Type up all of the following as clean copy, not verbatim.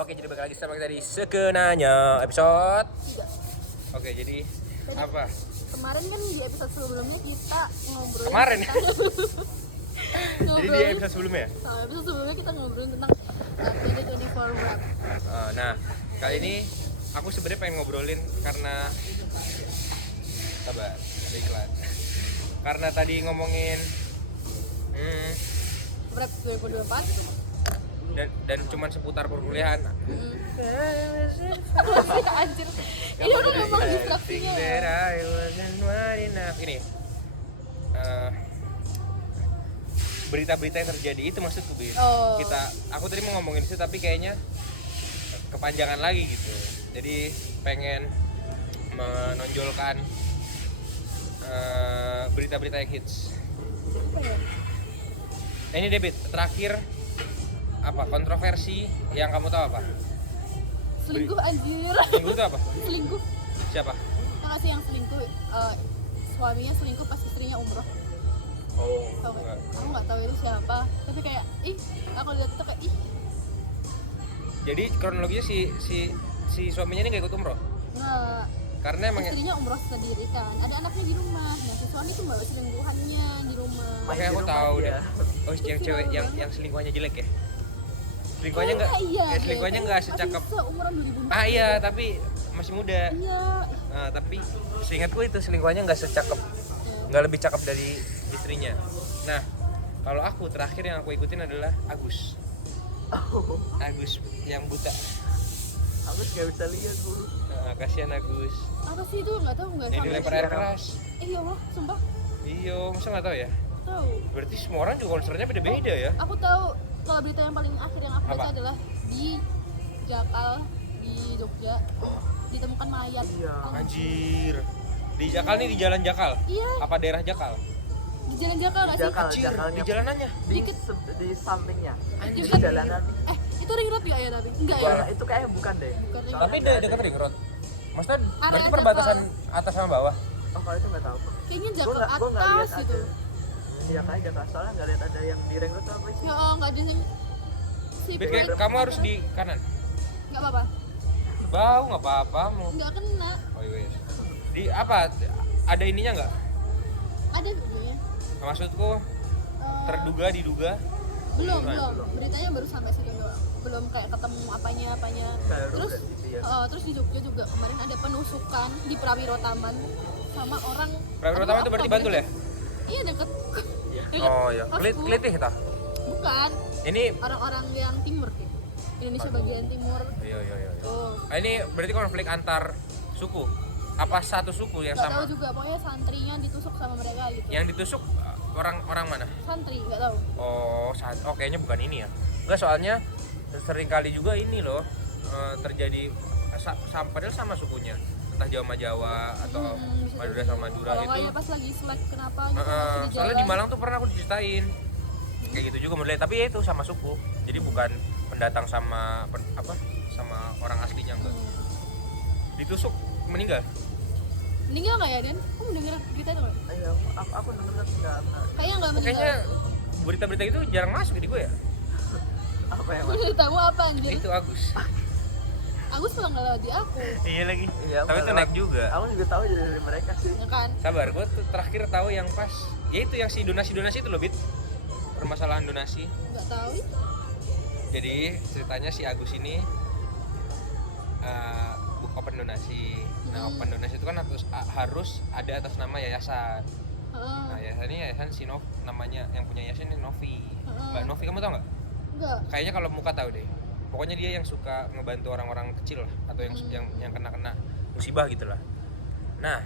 Oke, jadi balik lagi sama kita di Sekenanya episode 3. Oke, jadi apa? Kemarin kan di episode sebelumnya kita ngobrolin Kemarin? tentang Jadi di episode sebelumnya? episode sebelumnya kita ngobrolin tentang 2024 wrap. Nah, kali ini aku sebenarnya pengen ngobrolin karena sabar, ada iklan. Karena tadi ngomongin Wrap 2024. dan cuman seputar perkuliahan. Anjir. Ini udah memang distraksinya ya. Ini berita-berita yang terjadi itu maksudku, Bin. Oh. Aku tadi mau ngomongin itu tapi kayaknya kepanjangan lagi gitu. Jadi pengen menonjolkan berita-berita yang hits. Nah, ini Debit, terakhir apa kontroversi yang kamu tahu apa? Selingkuh anjir. Selingkuh itu apa? Selingkuh. Siapa? Tau gak sih yang selingkuh? Suaminya selingkuh pas istrinya umroh. Oh, Tau gak? enggak. Aku gak tahu itu siapa. Tapi kayak aku lihat itu kayak Jadi kronologinya si suaminya ini nggak ikut umroh? Nah, Karena emang istrinya umroh sendiri kan, ada anaknya di rumah. Nah, si suami tuh bawa selingkuhannya di rumah. Oke, aku tahu deh. Oh, yang cewek yang selingkuhannya jelek ya? Selingkuhannya nggak? Iya, Selingkuhannya nggak secakep. Masih seumuran 2004. Ah iya, tapi masih muda. Iya. Tapi seingatku itu selingkuhannya nggak secakep, nggak lebih cakep dari istrinya. Nah, kalau aku terakhir yang aku ikutin adalah Agus. Agus yang buta. Aku nggak bisa lihat dulu. Kasihan Agus. Apa sih itu? Nggak tahu, nggak Yang sampai. dilempar air keras. Ya Allah, sumpah Iya, masa nggak tahu ya? tahu. Berarti semua orang juga concernnya beda-beda ya? Aku tahu kalau berita yang paling akhir yang aku baca Apa? adalah di Jakal di Jogja ditemukan mayat. Iya. Anjir. Di Jakal nih, di jalan Jakal. Iya, Apa daerah Jakal? di jalan Jakal nggak sih? Jakal, Anjir, Jakalnya di jalanannya. Dikit. di sampingnya. Anjir. Di jalanan. Itu ring road nggak ya tapi? Enggak ya? Wah, itu kayaknya bukan deh. Bukan ring Tapi Soalnya dekat ring road. Maksudnya Area berarti perbatasan Jakal. atas sama bawah. Oh, kalau itu nggak tahu. Kayaknya Gua Jakal nggak lihat atas gitu. ada. Iya kayak Jakal, soalnya nggak lihat ada yang di ring road apa sih? Ya Allah, nggak ada yang Bit, kamu harus di kanan. nggak apa-apa, Bau nggak apa-apa mau. nggak kena. Oh iya. Di apa? Ada ininya nggak? Ada videonya. Maksudku Eh, diduga. belum Bukan. beritanya baru sampai situ doang, belum kayak ketemu apanya Baru terus berarti ya. terus di Jogja juga kemarin ada penusukan di Prawiro Taman sama orang. Prawiro Aduh, Taman itu aku berarti nggak Bantul ya? boleh- iya deket Oh iya. kosku. Kelitih kita. Bukan Ini orang-orang yang timur kayak Indonesia bagian timur. iya. Oh Ini berarti konflik antar suku. Apa satu suku yang nggak tahu sama? juga, pokoknya santrinya ditusuk sama mereka gitu. Yang ditusuk orang mana? Santri nggak tahu. Oh, kayaknya bukan ini ya. Enggak, soalnya sering kali juga ini loh terjadi padahal sama sukunya. Entah Jawa atau Bisa Madura jadi. sama Madura Kalau itu. nggak ya pas lagi selek kenapa gitu masih di Soalnya jalan. di Malang tuh pernah aku diceritain. Kayak gitu juga modelnya, tapi ya itu sama suku. Jadi bukan pendatang sama sama orang aslinya enggak. Ditusuk meninggal. Meninggal nggak ya Den? Kamu denger berita itu nggak? Iya, aku denger nggak pernah. Kayaknya nggak meninggal. Kayaknya berita-berita itu jarang masuk di gue ya. Apa ya mas? Beritamu apa anjir? Itu Agus. Agus malah nggak lewat di aku, Iya lagi. Iya, Tapi itu lewat. naik juga. Aku juga tahu dari mereka sih. ya kan? Sabar, gue tuh terakhir tahu yang pas. Ya itu yang si donasi itu loh, Bit. Permasalahan donasi. Nggak tahu. Jadi ceritanya si Agus ini open donasi. Nah, open donasi itu kan harus ada atas nama yayasan. Heeh. Nah, yayasan ini yayasan Sinov, namanya yang punya yayasan ini Novi. Mbak Novi, kamu tau nggak? Enggak. Kayaknya kalau muka tahu deh. Pokoknya dia yang suka ngebantu orang-orang kecil lah, atau yang kena musibah gitu lah. Nah,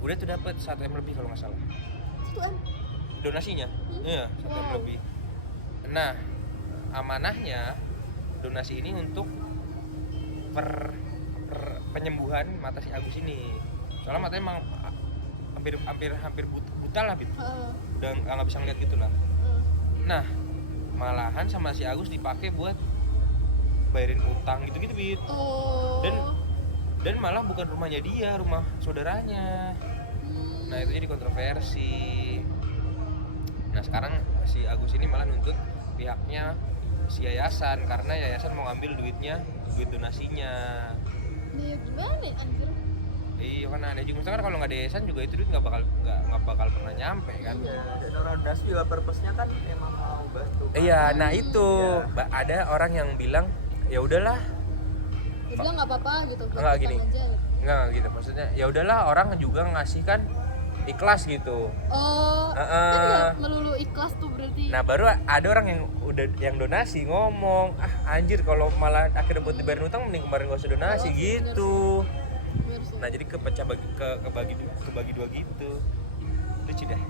udah tuh dapat 1 M lebih kalau nggak salah. 1 M. Donasinya. Iya, 1 M Wow. lebih. Nah, amanahnya donasi ini untuk penyembuhan mata si Agus ini. Soalnya matanya emang hampir buta lah gitu. Heeh. Udah nggak bisa ngeliat gitu lah. Heeh. Nah, malahan sama si Agus dipakai buat bayarin utang gitu-gitu, Bit. Oh. Dan malah bukan rumahnya dia, rumah saudaranya. Nah, itu jadi kontroversi. Nah, sekarang si Agus ini malah nuntut pihaknya si yayasan karena yayasan mau ngambil duit donasinya. Nah ya gimana ya anjir. Iya kan aneh juga, misalkan kalau nggak ada yayasan juga itu duit nggak bakal pernah nyampe kan. Iya, dan orang das juga purpose-nya kan emang mau bantu. Iya, nah itu ada orang yang bilang ya udahlah, Dia bilang nggak apa-apa gitu. buat Enggak, kita gini. aja, gitu. nggak gitu maksudnya, ya udahlah orang juga ngasih kan ikhlas gitu. Oh, Heeh. kan nggak melulu ikhlas tuh berarti. Nah baru ada orang yang donasi ngomong, anjir kalau malah akhirnya buat dibayar utang mending kemarin gak usah donasi Oh, gitu. Bener sih. Nah jadi kebagi dua gitu. Lucu deh.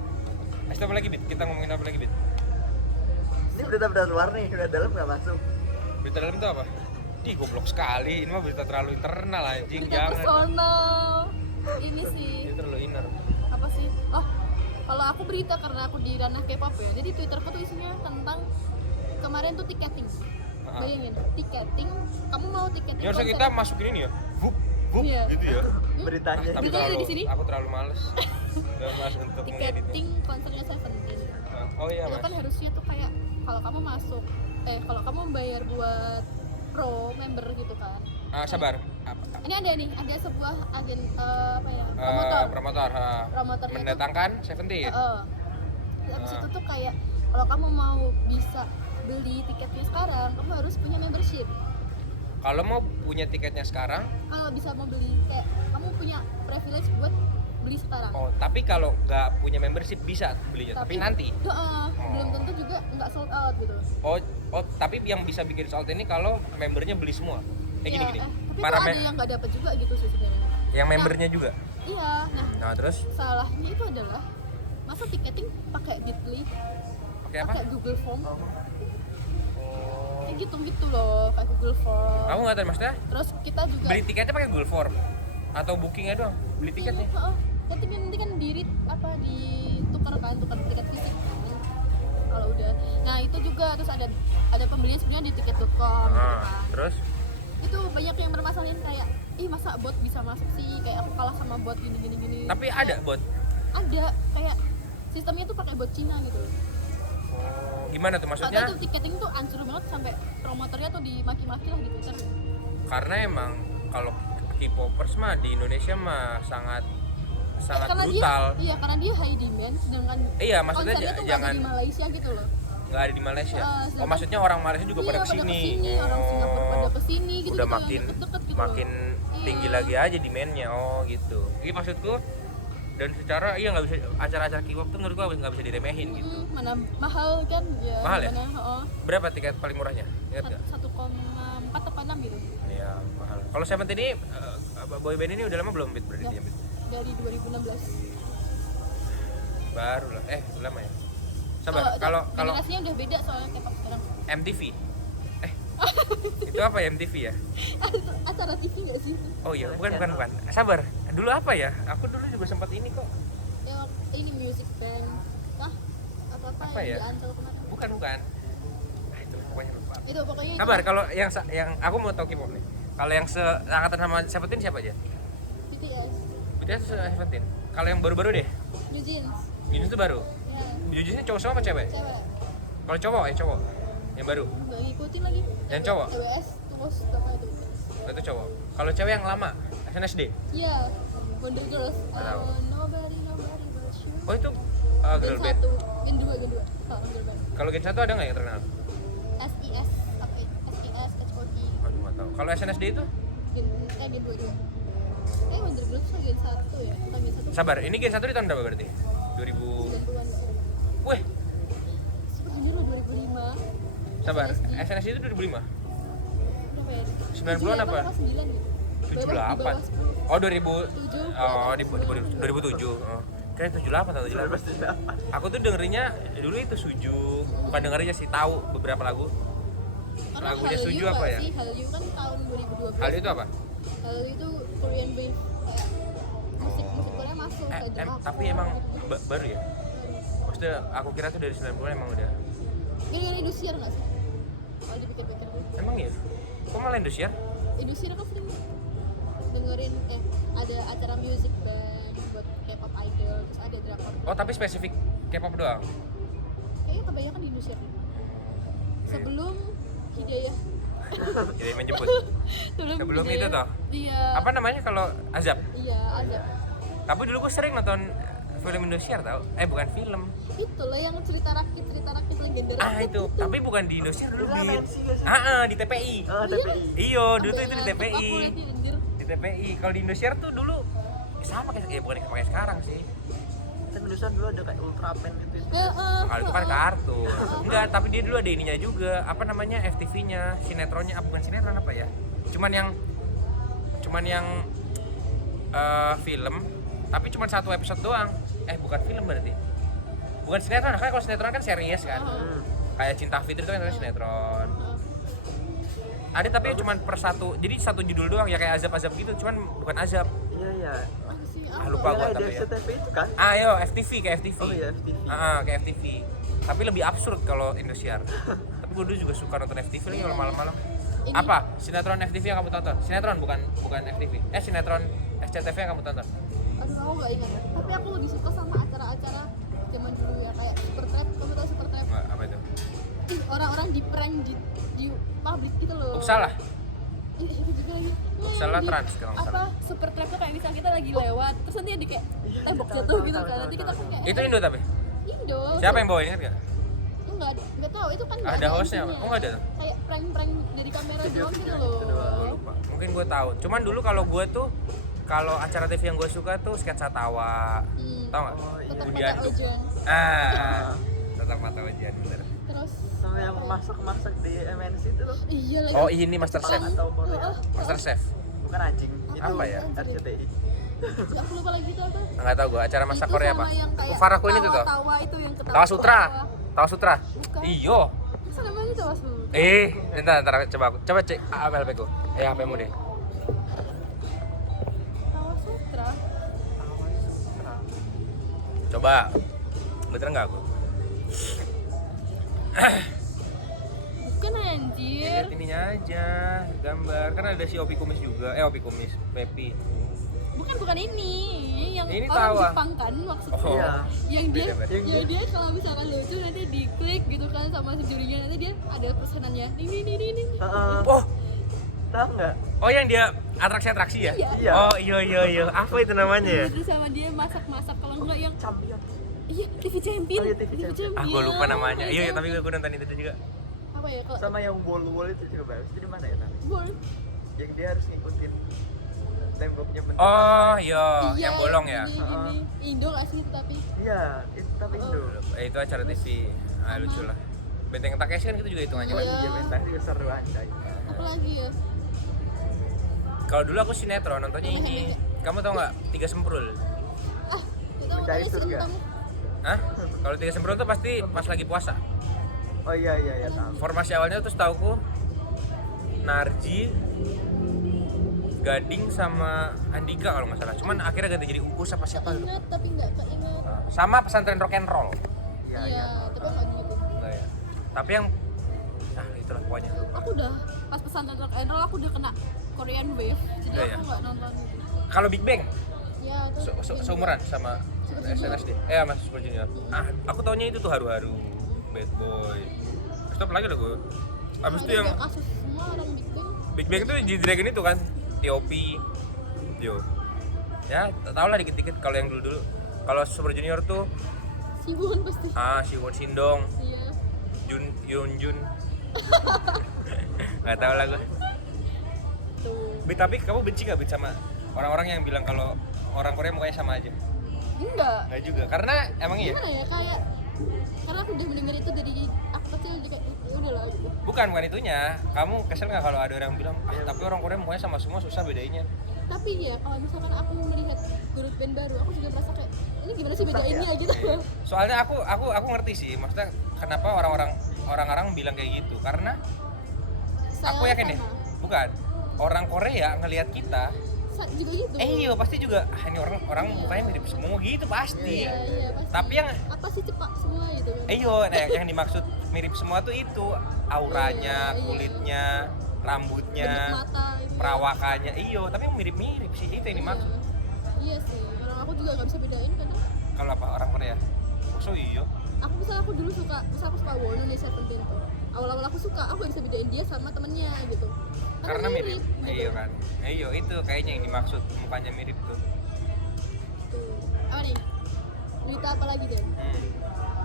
Asli apa lagi Bit? Kita ngomongin apa lagi Bit? Ini berita luar nih, berita dalam nggak masuk. Berita dalam itu apa? Ih goblok sekali, ini mah berita terlalu internal anjing, Berita jangan. personal. Ini sih Ini terlalu inner. apa sih? Oh, kalau aku berita karena aku di ranah K-pop ya. Jadi Twitterku tuh isinya tentang kemarin tuh tiketing. Bayangin, tiketing. Kamu mau tiketing? Ini harusnya kita masukin ini ya. Vup, Iya. gitu ya. Beritanya. Tapi Beritanya ada di sini? aku terlalu males. Gak masuk untuk mengeditnya. Tiketing konsernya Seventeen. Oh iya Itu mas. kan harusnya tuh kayak kalau kamu masuk, kalau kamu bayar buat pro member gitu kan. Sabar. Ini ada sebuah agen apa ya? Promotor. Promotornya tuh Mendatangkan Seventeen. Habis itu tuh kayak kalau kamu mau bisa beli tiketnya sekarang, kamu harus punya membership. Kalau mau punya tiketnya sekarang, Kalau bisa mau beli kayak kamu punya privilege buat beli sekarang. tapi kalau nggak punya membership bisa belinya, tapi nanti. Belum tentu juga nggak sold out gitu. Tapi yang bisa bikin sold ini kalau membernya beli semua. Gini. Tapi Para tuh ada yang nggak dapat juga gitu sih sebenarnya. yang membernya juga. Iya, Nah, terus salahnya itu adalah masa tiketing pakai Bitly, pakai apa? pakai Google Form, Oh. kayak gitu loh, pakai Google Form. Kamu nggak tahu maksudnya? Terus kita juga Beli tiketnya pakai Google Form atau bookingnya doang? Beli tiketnya? Tapi nanti kan tukar tiket fisik kan. Kalau udah, nah itu juga terus ada pembelian sebenarnya di tiket.com gitu kan. Terus Itu banyak yang bermasalahin kayak, ih masa bot bisa masuk sih, kayak aku kalah sama bot gini. tapi ada bot. Ada kayak sistemnya tuh pakai bot Cina gitu. Gimana tuh maksudnya? Atau tuh tiketing tuh hancur banget sampai promotornya tuh dimaki-maki lah di Twitter. Karena emang kalau K-popers mah di Indonesia mah sangat Karena brutal. karena dia high demand, sedangkan Iya, maksudnya konsernya tuh nggak ada di Malaysia gitu loh. nggak ada di Malaysia. Sedangkan- Maksudnya orang Malaysia juga pada Iya, kesini. orang Singapura pada kesini gitu. Udah yang makin deket-deket gitu makin loh. tinggi Iya. lagi aja demand-nya. Oh gitu. Ini maksudku, dan secara nggak bisa, acara-acara K-pop tuh menurut gua nggak bisa diremehin gitu. Mana mahal kan ya. Mahal ya? Mana, Berapa tiket paling murahnya? Ingat nggak? 1,4 atau 6 gitu. Iya mahal. Kalau Seventeen ini boyband ini udah lama belum berdiri? Ya, dari 2016. Baru lah. Lama ya. Sabar. Kalau generasinya udah beda soalnya K-pop sekarang. MTV. Itu apa ya MTV ya? Acara TV nggak sih? Oh iya, bukan. Sabar. Dulu apa ya? Aku dulu juga sempat ini kok. Ya ini music band. Atau Apa yang ya? di Ancol kemarin. Bukan. Itu pokoknya lupa. Itu pokoknya itu. Sabar, kalau yang aku mau tahu K-pop nih. Kalau yang seangkatan sama Seventeen siapa aja? BTS, BTS Seventeen. Kalau yang baru-baru deh, New Jeans. New Jeans itu baru. Ya, New Jeans ini cowok sama apa cewek? cewek. Kalau cowok yang baru. Nggak ngikutin lagi. Yang cowok? TWS terus apa itu? Itu cowok. Kalau cewek yang lama, SNSD. Iya, Wonder Girls. Nggak tahu. Nobody but you. Oh itu girl Gen band. 1, Gen 2. Oh, girl band. Kalau Gen 1 ada nggak yang terkenal? SES, apa itu? SES, H40. Aduh nggak tahu. Kalau SNSD itu? Gen 2 juga. Wonder Girls tuh Gen 1 ya? Bukan Gen 1. Sabar, ini Gen 1 di tahun berapa berarti? 2000. 90-an. Wih, Super Junior 2005. sabar. SNSD. SNSD itu 2005. Berapa ya? 90-an apa? 9 gitu. 78. Oh 2000. Oh di 2007. Oh. Kira 78 atau 78. Aku tuh dengerinnya dulu itu Suju. Bukan dengerinnya sih, tahu beberapa lagu. Karena Lagunya Hallyu Suju nggak apa ya? sih? Hallyu kan tahun 2012. Hal itu apa? Hallyu itu Korean wave kayak musik Korea masuk ke Jepang. Tapi emang baru ya? Maksudnya aku kira tuh dari 90-an emang udah. Ini Indosiar nggak sih? Kalau dipikir-pikir Emang ya? Kok malah Indosiar? Indosiar kan sering dengerin ada acara music band buat K-pop idol, terus ada drakor. Oh tapi spesifik K-pop doang? Kayaknya kebanyakan di Indosiar. Sebelum Hidayah. Jadi menjemput. Sebelum Hidayah. itu toh? Iya. Apa namanya kalau Azab? Iya, Azab. Tapi dulu gue sering nonton film Indosiar tau? Bukan film. Itu lah yang cerita rakit legenda rakit Itu. Tapi bukan di Indosiar dulu, Dulu Bin. MNC gak sih? Di TPI. Oh, TPI. Iyo, dulu tuh Ada itu di yang TPI. aku liatin, anjir. Di TPI. Kalau di Indosiar tuh dulu sama kayak bukan kayak sekarang sih. Kan Indonesia dulu ada kayak Ultraman gitu. Kalau itu kan kartun. Enggak, tapi dia dulu ada ininya juga. Apa namanya? FTV-nya, sinetronnya. Bukan sinetron apa ya? Cuman yang film, tapi cuma 1 episode doang. Bukan film berarti. Bukan sinetron, karena kalau sinetron kan series kan. Kayak Cinta Fitri itu kan sinetron. Ada tapi cuma per satu, jadi satu judul doang ya kayak azab-azab gitu, cuman bukan azab. Iya. Apa sih? Lupa gua Kayak tapi di ya. SCTV itu kan? Ayo FTV kayak FTV. Oh iya, FTV. Kayak FTV. Tapi lebih absurd kalau Indosiar. Tapi gue dulu juga suka nonton FTV lagi kalau malam-malam. Ini- Apa? Sinetron FTV yang kamu tonton? Sinetron bukan FTV. Sinetron SCTV yang kamu tonton? Aduh, aku gak ingat. Tapi aku lebih suka sama acara-acara zaman dulu ya, kayak Super Trap. Kamu tahu Super Trap? Apa itu? Ih, orang-orang di prank di publik gitu loh. Salah. Itu juga lagi. Salah Di- trans kalau nggak apa Super Trap tuh kayak misalnya kita lagi lewat, terus nanti ada kayak tembok jatuh gitu kan. Nanti kita kayak Itu Indo tapi? Indo. Siapa yang bawa ingat nggak? Enggak tahu, itu kan nggak Ada hostnya? isinya. Oh, nggak ada? Kayak prank-prank dari kamera Video doang gitu itu loh. doang. Lupa. Mungkin gue tahu. Cuman dulu kalau gue tuh kalau acara TV yang gue suka tuh sketsa tawa. Tahu nggak? Oh iya. Tetap Budi mata Aduk. ojan. Tetap mata ujian bener. Terus Sama yang masak-masak di MNC itu loh. iya lagi. Oh ini Master Chef. Jepang. Atau Korea. Heeh. Master Chef. Bukan anjing. Itu Apa ya? RCTI. Ya, aku lupa lagi itu apa. Nggak tahu gue acara masak Itu Korea sama apa? yang kayak Farah Queen itu tuh. tawa itu yang ketawa. Tawa Sutra. Tawa Sutra. Bukan. Iyo. Masa namanya Tawa Sutra? Ntar coba cek HPP ku. HPmu deh. Tawa Sutra. Coba. Bener nggak aku? Bukan anjir. Lihat ininya aja, gambar. Kan ada si Opi Kumis juga. Opi Kumis, Pepi. Bukan ini. Yang Ini orang Tawa. Jepang kan maksudnya. Oh. Iya. Yang dia Beda-beda. ya dia kalau misalkan lucu nanti diklik gitu kan sama si jurinya, nanti dia ada pesanannya. Ini. Heeh. Oh, Tahu nggak? oh yang dia atraksi ya? Iya. Iya. Oh iya. Apa itu namanya ya? Terus sama dia masak-masak, kalau enggak yang Champion. iya TV Champion. Oh, iya, TV Champion. Gue lupa namanya. Oh, Iya, tapi gue nonton itu juga. apa ya kalau Sama yang wall itu juga bagus. Jadi mana ya? Tan? Bol. Yang dia harus ngikutin temboknya bentuk. Oh, iya, Iya, yang bolong ya. Ini Indo nggak sih tapi Iya, itu tapi Indo. Itu acara TV. Lucu lah. Benteng Takeshi kan itu juga hitungannya kan. Iya. Iya, mental juga seru aja. apa lagi ya? Kalau dulu aku sinetron nontonnya ini. Kamu tau nggak? Tiga Semprul. Kita mau Mencari tanya si surga. Entong. Hah? Kalau Tiga Semprul tuh pasti pas lagi puasa. Oh iya tahu. Formasi awalnya tuh setauku Narji, Gading sama Andika kalau nggak salah. Cuman akhirnya ganti jadi Uus apa siapa gitu. Ingat tapi nggak keinget. Sama pesantren rock and roll. Iya, tapi nggak gitu. Enggak ya. Tapi yang itulah pokoknya. Aku udah pas pesantren rock and roll aku udah kena Korean Wave, jadi Iya, aku ya. nggak nonton gitu. Kalau Big Bang Ya, itu seumuran sama Super Junior. SNSD. Sama Super Junior. Aku taunya itu tuh Haru-Haru, Bad Boy. Stop lagi loh gue. Abis itu yang ada kasus semua orang Big Bang. Big Bang itu di Dragon itu kan, T.O.P. Yo. Ya, tau lah dikit-dikit kalau yang dulu-dulu. Kalau Super Junior tuh Siwon pasti. Siwon Shindong, Iya. Jun. Gak tau lah gue. Tuh. Tapi kamu benci gak sama orang-orang yang bilang kalau orang Korea mukanya sama aja? Enggak. Enggak juga, karena emang iya. Gimana ya, kayak karena aku udah mendengar itu dari aku kecil, jadi kayak ya udahlah gitu. Bukan itunya. Kamu kesel nggak kalau ada orang bilang, tapi orang Korea mukanya sama semua, susah bedainnya. Tapi ya kalau misalkan aku melihat grup band baru, aku juga merasa kayak ini gimana sih bedainnya gitu. Soalnya aku ngerti sih, maksudnya kenapa orang-orang bilang kayak gitu, karena aku yakin deh, bukan orang Korea ngelihat kita, juga gitu. iya pasti juga ini orang mukanya mirip semua gitu pasti. Iya, pasti. Tapi yang apa sih cepak semua gitu kan. yang dimaksud mirip semua tuh itu auranya, Iya. kulitnya, rambutnya, Bentuk mata gitu. perawakannya, tapi yang mirip-mirip sih itu yang dimaksud. Iya sih, orang aku juga nggak bisa bedain karena Kalau apa orang Korea? So iya. aku dulu suka Wono nih Seventeen tuh. awal-awal aku suka, aku gak bisa bedain dia sama temennya gitu. Karena mirip. gitu. Iya kan. Iya itu kayaknya yang dimaksud, mukanya mirip tuh. Tuh. Apa nih? Berita apa lagi deh?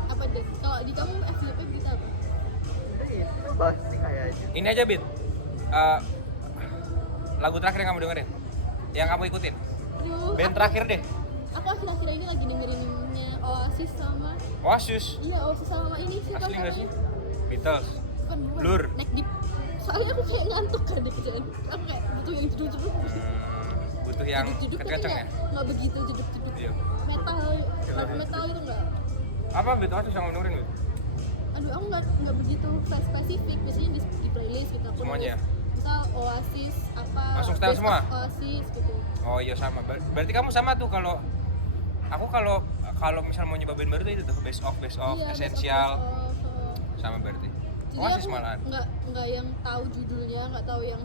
Apa deh? Kalau di kamu FYP berita apa? Udah itu bahas nikah ya aja. Ini aja Bit. Lagu terakhir yang kamu dengerin, yang kamu ikutin. Aduh, Band terakhir deh. aku akhir-akhir ini lagi dengerinnya Oasis sama Oasis. iya Oasis sama ini siapa Asli nggak sih? namanya? Beatles. Bukan. Blur. Neck Deep. Soalnya aku kayak ngantuk kan di kerjaan. Aku kayak butuh yang jeduk-jeduk. Butuh yang Jeduk-jeduk tapi kenceng ya. nggak begitu jeduk-jeduk. Iya. Metal, lagu metal itu nggak. Apa Bit? Oasis yang kamu dengerin Bit? Aduh, aku nggak begitu spesifik. Biasanya di playlist gitu aku Semuanya? nulis. Misal Oasis apa? Langsung style Best semua? of Oasis gitu. Oh iya sama. Berarti kamu sama tuh kalau aku kalau misal mau nyoba band baru tuh itu tuh best of, Iya, Best of, essential Best of. sama berarti. Jadi Oasis aku malahan. nggak yang tahu judulnya, nggak tahu yang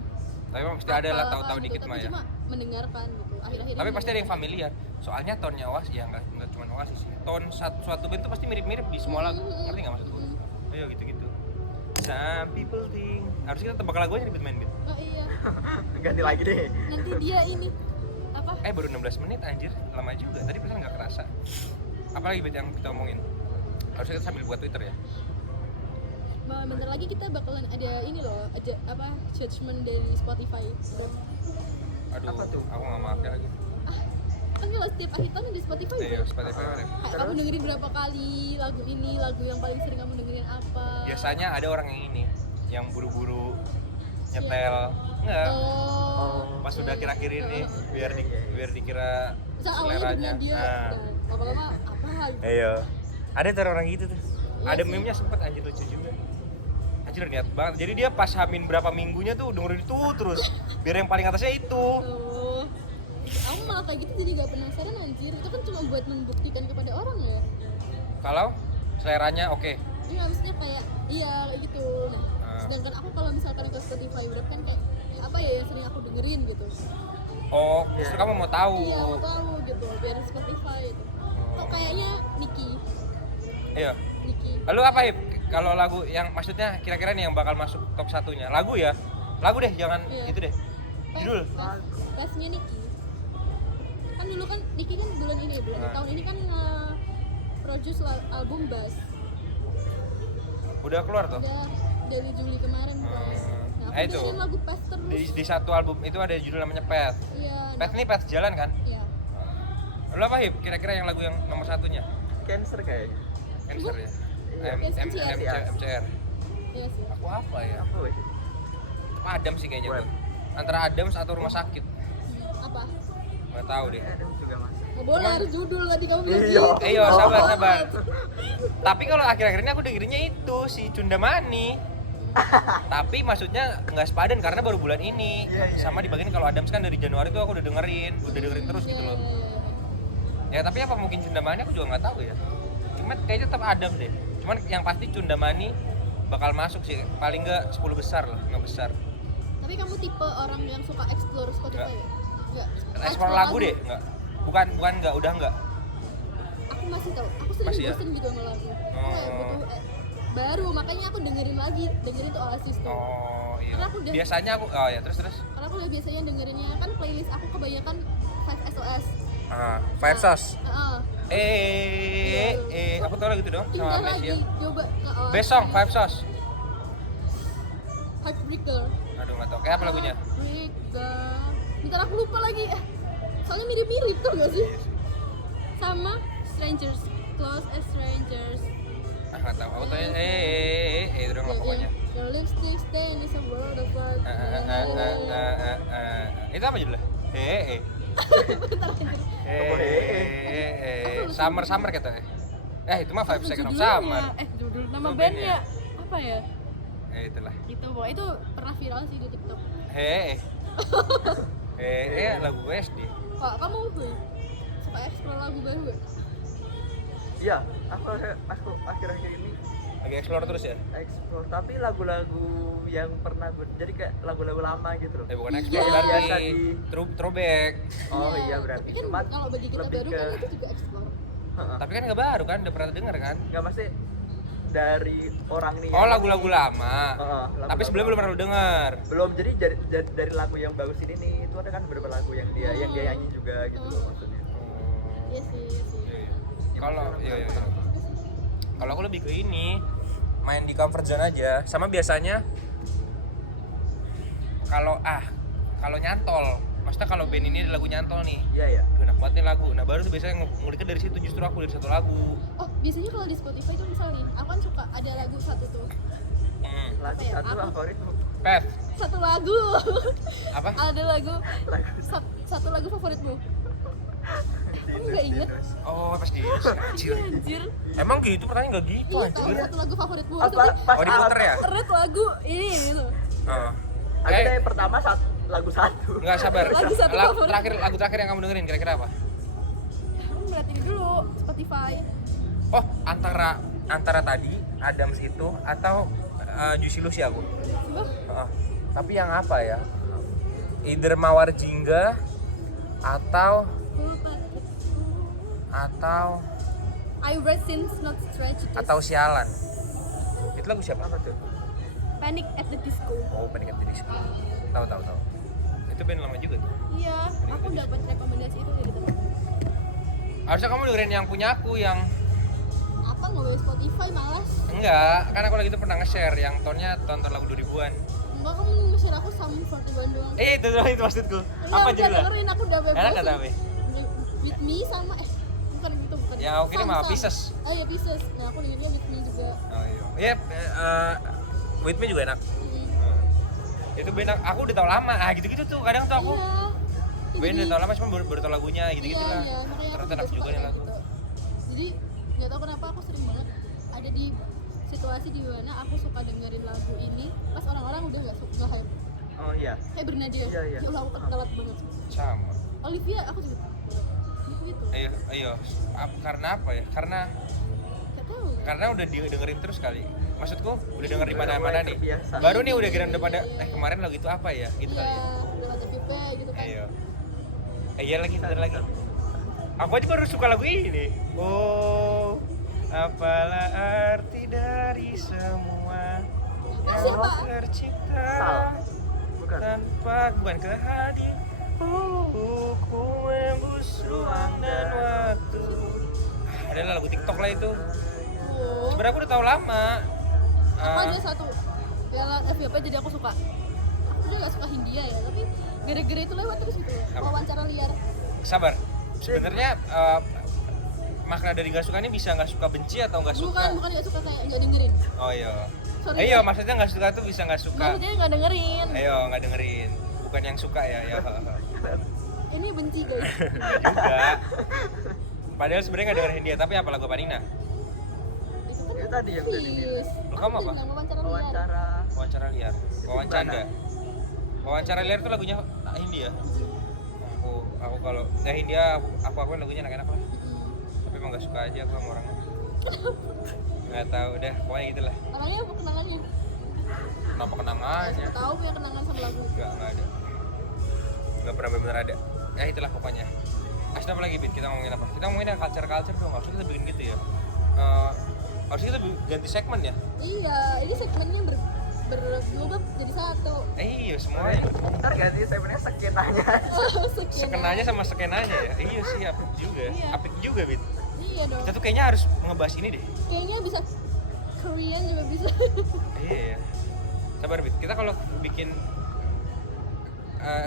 Tapi emang pasti ada lah apa, tahu-tahu gitu, dikit tapi mah ya. cuma mendengarkan gitu. Akhir-akhir Tapi ini pasti ada yang familiar. Soalnya tone-nya Oasis ya nggak cuma Oasis sih. Tone suatu band tuh pasti mirip-mirip di semua lagu. Ngerti nggak maksudku? Ayo gitu-gitu. Some people think harus kita tebak lagu aja nih Bit main Bit. Oh iya. Ganti lagi deh. Nanti dia ini apa? Baru 16 menit anjir, lama juga. Tadi perasaan nggak kerasa. Apalagi Bit yang kita omongin? Harusnya kita sambil buat Twitter ya. Bentar lagi kita bakalan ada ini loh, ada apa judgement dari Spotify. Aduh, Apa tuh? aku nggak pakai lagi. Kan kalau setiap akhir tahun di Spotify Iya, Spotify mana? kayak kamu dengerin berapa kali lagu ini, lagu yang paling sering kamu dengerin apa? Biasanya ada orang yang ini, yang buru-buru nyetel. Enggak. Oh. Pas udah kira-kira ini biar dikira Misal awalnya seleranya. dengan dia, Nah. dan lama-lama apa gitu. Iya. Ada tuh orang gitu tuh. Iya Ada sih. meme-nya sempet anjir lucu juga. Anjir niat banget. Jadi dia pas hamin berapa minggunya tuh dengerin itu terus. Biar yang paling atasnya itu. Oh. Aku malah kayak gitu jadi gak penasaran anjir. Itu kan cuma buat membuktikan kepada orang ya. Kalau seleranya oke. Iya maksudnya kayak iya kayak gitu. Nah, sedangkan aku kalau misalkan ke Spotify udah kan kayak apa ya yang sering aku dengerin gitu. Oh, justru kamu mau tahu. Iya mau tahu gitu biar Spotify gitu. Kok kayaknya Niki. Iya. Niki. Lalu apa Hip? Kalau lagu yang maksudnya kira-kira nih yang bakal masuk top satunya? Lagu ya? Lagu deh, jangan Iya. itu deh. Judul. Pesnya Niki. Kan dulu kan Niki kan bulan ini tahun ini kan produce album Bass. Udah keluar tuh? Udah dari Juli kemarin kan. Nah, aku itu. dengerin lagu Pes terus. Di satu album itu ada judul namanya Pet. Iya. Pet nih Pet jalan kan? Iya. Lalu apa Hip? Kira-kira yang lagu yang nomor satunya? Cancer kayaknya. Cancer ya? Iya. MCR. Iya sih. Aku apa ya? Apa weh? Adam sih kayaknya Web. gua. Antara Adams atau Rumah Sakit. Apa? Nggak tahu deh. Ada juga masuk. Oh, boleh harus judul tadi kamu bilang Iya. gitu. Iya, sabar. Tapi kalau akhir-akhir ini aku dengerinnya itu si Cundamani. Tapi maksudnya nggak sepadan karena baru bulan ini. Iya, iya. Sama dibagiin kalau Adams kan dari Januari tuh aku udah dengerin terus gitu loh. Ya tapi apa mungkin Cundamani aku juga nggak tahu ya. Cuman kayaknya tetap Adams deh. Cuman yang pasti Cundamani bakal masuk sih, paling nggak 10 besar lah, 5 besar. Tapi kamu tipe orang yang suka explore Spotify Nggak. ya? Enggak. Explore lagu deh, nggak. Bukan nggak, udah nggak. Aku masih tahu. Aku sering Masih ya? bosen gitu sama lagu. Aku Oh. kayak butuh baru, makanya aku dengerin tuh Oasis tuh. Oh iya. Karena aku udah- Biasanya aku, oh ya terus. Karena aku udah biasanya dengerinnya kan playlist aku kebanyakan 5SOS. Five Sauce. Heeh. Aku tau lah gitu dong Pindah sama lagi Messi. coba ke Oasis. Best song Five Sauce. Heartbreaker. Aduh nggak tau. Kayak apa lagunya? Heartbreaker. Bentar aku lupa lagi. Soalnya mirip-mirip tuh gak sih? Sama Strangers, Close as Strangers. Nggak tahu. Aku tanya itu dong lah pokoknya. Your lipstick stain is a world of art. Itu apa judulnya? Bentar anjir. Summer kata. Itu mah 5 Seconds of Judulnya, Summer. judul nama Itu bandnya apa ya? Itulah. Itu pokoknya itu pernah viral sih di TikTok. Lagu SD. Kok kamu Huy, suka explore lagu baru gak? Iya, aku akhir-akhir ini Lagi explore terus ya? explore, tapi lagu-lagu yang pernah jadi kayak lagu-lagu lama gitu loh. Bukan Iya. explore Biasa berarti di- throwback. Oh iya berarti. Tapi kan Cuman kalau bagi kita lebih baru ke kan itu juga explore. Heeh. Tapi kan nggak baru kan, udah pernah denger kan? Nggak masih dari orang ini. Oh, lagu-lagu lama. Lagu-lagu Tapi sebelumnya belum pernah lu dengar. belum, jadi dari lagu yang bagus ini nih itu ada kan beberapa lagu yang dia nyanyi juga gitu loh maksudnya. Iya sih, iya sih. Kalau kalau aku lebih ke ini, main di comfort zone aja. Sama biasanya kalau nyantol, maksudnya kalau band ini ada lagu nyantol nih, Iya ya. aduh, enak banget nih lagu. Nah baru tuh biasanya nguliknya dari situ, justru aku dari satu lagu. Oh, biasanya kalau di Spotify tuh misal nih, aku kan suka ada lagu satu tuh. Lagu Apa ya? satu Aku- favoritmu. Pep, Satu lagu. apa? Ada lagu Lagu satu lagu favoritmu. Kamu nggak inget? Oh pas di anjir. Iya, anjir. Emang gitu pertanyaan nggak gitu Iya, tahu anjir. satu lagu favoritmu. apa pas Oh di puter ya? Red lagu ini gitu. Oh. Ada yang pertama lagu satu. Enggak sabar. Lagu satu favorit. Lagu terakhir yang kamu dengerin kira-kira apa? Kamu berarti dulu Spotify. Oh, antara tadi Adams itu atau Juicy Lucy aku. Coba. Heeh. Tapi yang apa ya? Either Mawar Jingga atau I read since not tragedies. atau Sialan. Itu lagu siapa? Apa tuh? Panic at the Disco. Oh, Panic at the Disco. Tahu. Itu band lama juga tuh. Iya, aku dapat rekomendasi itu dari teman. Harusnya kamu dengerin yang punya aku yang Apa nggak boleh Spotify malas? enggak, kan aku lagi tuh pernah nge-share yang tonnya tonton lagu 2000-an. Enggak, kamu nge-share aku sama 41 doang. Itu maksudku. Enggak, Apa udah judulnya? dengerin, aku udah bebas. Enak kata apa? With Me sama bukan gitu, bukan. Yang aku kirim apa? Pieces. Oh iya, Pieces. Nah, aku dengernya With Me juga. Oh iya. Iya, With Me juga enak. Itu band aku udah tau lama. Gitu-gitu tuh kadang tuh aku. Iya. Band udah tau lama cuma baru tau lagunya gitu-gitu Iya, lah. iya, makanya Ternyata aku enak juga nih suka lagu. gitu. Jadi nggak tahu kenapa aku sering banget ada di situasi di mana aku suka dengerin lagu ini pas orang-orang udah nggak hype. Oh iya. Kayak Bernadette. Iya, iya. Ya Allah, aku ketelat banget. Sama. Olivia aku juga gitu. Ayo. Karena apa ya? Karena Gak tahu. udah dengerin terus kali. Maksudku udah denger di mana-mana nih. Terbiasa. Baru nih udah kira udah pada kemarin lagu itu apa ya? Gitu kali Iya, ya. udah ada VP gitu kan. Ayo. Iya lagi, bentar lagi. Aku aja baru suka lagu ini. Oh, apalah arti dari semua yang Siapa? tercipta Sal. Bukan. tanpa bukan kehadir. Ku menembus ruang dan waktu. Adalah lagu TikTok lah itu. Oh. Sebenarnya aku udah tahu lama. Aku ada satu yang FYP jadi aku suka. Aku juga gak suka Hindia ya, tapi gara-gara itu lewat terus gitu. Apa? Wawancara liar. Sabar. Sebenarnya makna dari gak suka ini bisa nggak suka benci atau nggak suka? Bukan gak suka kayak gak dengerin. Oh iya. Sorry. Ayo, maksudnya nggak suka tuh bisa nggak suka. Maksudnya gak dengerin. Ayo, nggak dengerin. Bukan yang suka ya. Ini benci guys. Juga. Padahal sebenarnya nggak dengerin dia, tapi apa lagu Panina? Itu kan Itu tadi yang udah Fizz. dibilang. Loh, kamu apa? Bilang wawancara liar. Wawancara. Wawancara liar. Wawancara. Wawancara liar tuh lagunya Hindia. Aku kalau nggak Hindia, aku lagunya enak-enak lah. Tapi emang nggak suka aja aku sama orangnya. Nggak tahu deh, pokoknya gitulah. Orangnya apa kenangannya? Kenapa kenangannya? Aku tahu punya kenangan sama lagu. Nggak ada. Nggak pernah benar ada. Ya itulah pokoknya. Asli apa lagi Bit? Kita ngomongin apa? Kita ngomongin culture dong. Harusnya kita bikin gitu ya. Harusnya kita ganti segmen ya. Iya, ini segmennya berglobal jadi satu. Iya semuanya. Ntar ganti segmennya skenanya. Skenanya sama skenanya ya. Iya sih apik juga. Iya. Apik juga Bit. Iya dong. Kita tuh kayaknya harus ngebahas ini deh. Kayaknya bisa Korean juga bisa. Iya. Sabar Bit. Kita kalau bikin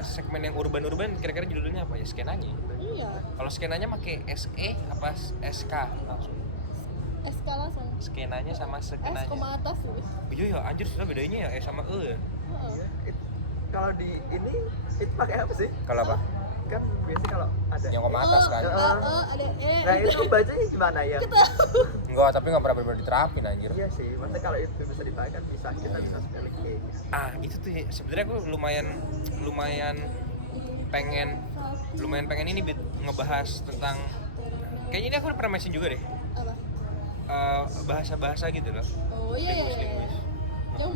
segmen yang urban kira-kira judulnya apa ya? Skenanya. Iya. Kalau skenanya pakai SE apa SK langsung? SK langsung. Skenanya sama S skenanya. koma atas tuh. Iya ya, anjir sudah bedanya ya sama E ya. Heeh. Kalau di ini itu pakai apa sih? Kalau apa? Kan biasanya kalau ada. Yang koma atas kan. Ada E. Nah itu bacanya gimana ya? Enggak, tapi enggak pernah benar diterapin anjir. Iya sih, maksudnya kalau itu bisa dipakai kan bisa kita bisa spelling kayak gitu. Itu tuh sebenarnya aku lumayan pengen ini Bit, ngebahas tentang kayaknya ini aku udah pernah mention juga deh. Apa? Bahasa-bahasa gitu loh. Oh iya iya. Linguis. Yang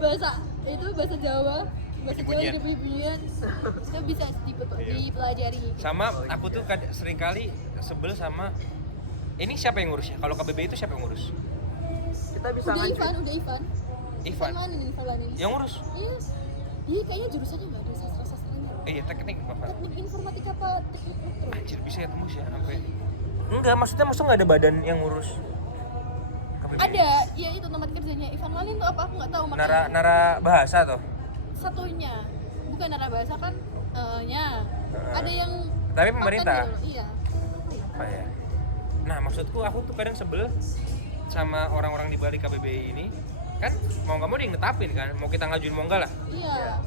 bahasa itu bahasa Jawa. Bahasa Jawa Bunyi-bunyian. ada bunyi-bunyian. Itu bisa dipelajari. Sama aku tuh seringkali sebel sama ini siapa yang ngurus ya? Kalau KBBI itu siapa yang ngurus? kita bisa Udah ngancurin. Ivan. Ivan Mana nih Ivan ini? yang ngurus. Iya. Dia kayaknya jurusannya nggak ada sastra-sastranya. Iya, teknik apa? Teknik informatika apa teknik elektro? Anjir, bisa ya tembus ya sampai. Enggak, maksudnya nggak ada badan yang ngurus. KBBI. Ada, ya itu tempat kerjanya Ivan Malin tuh apa aku nggak tahu makanya. Nara bahasa tuh. Satunya bukan nara bahasa kan nya. Ada yang Tapi paten pemerintah. gitu loh, iya. Apa ya? Nah, maksudku aku tuh kadang sebel sama orang-orang di balik KBBI ini. Kan mau nggak mau dia ngetapin kan, mau kita ngajuin mau enggak lah. Iya.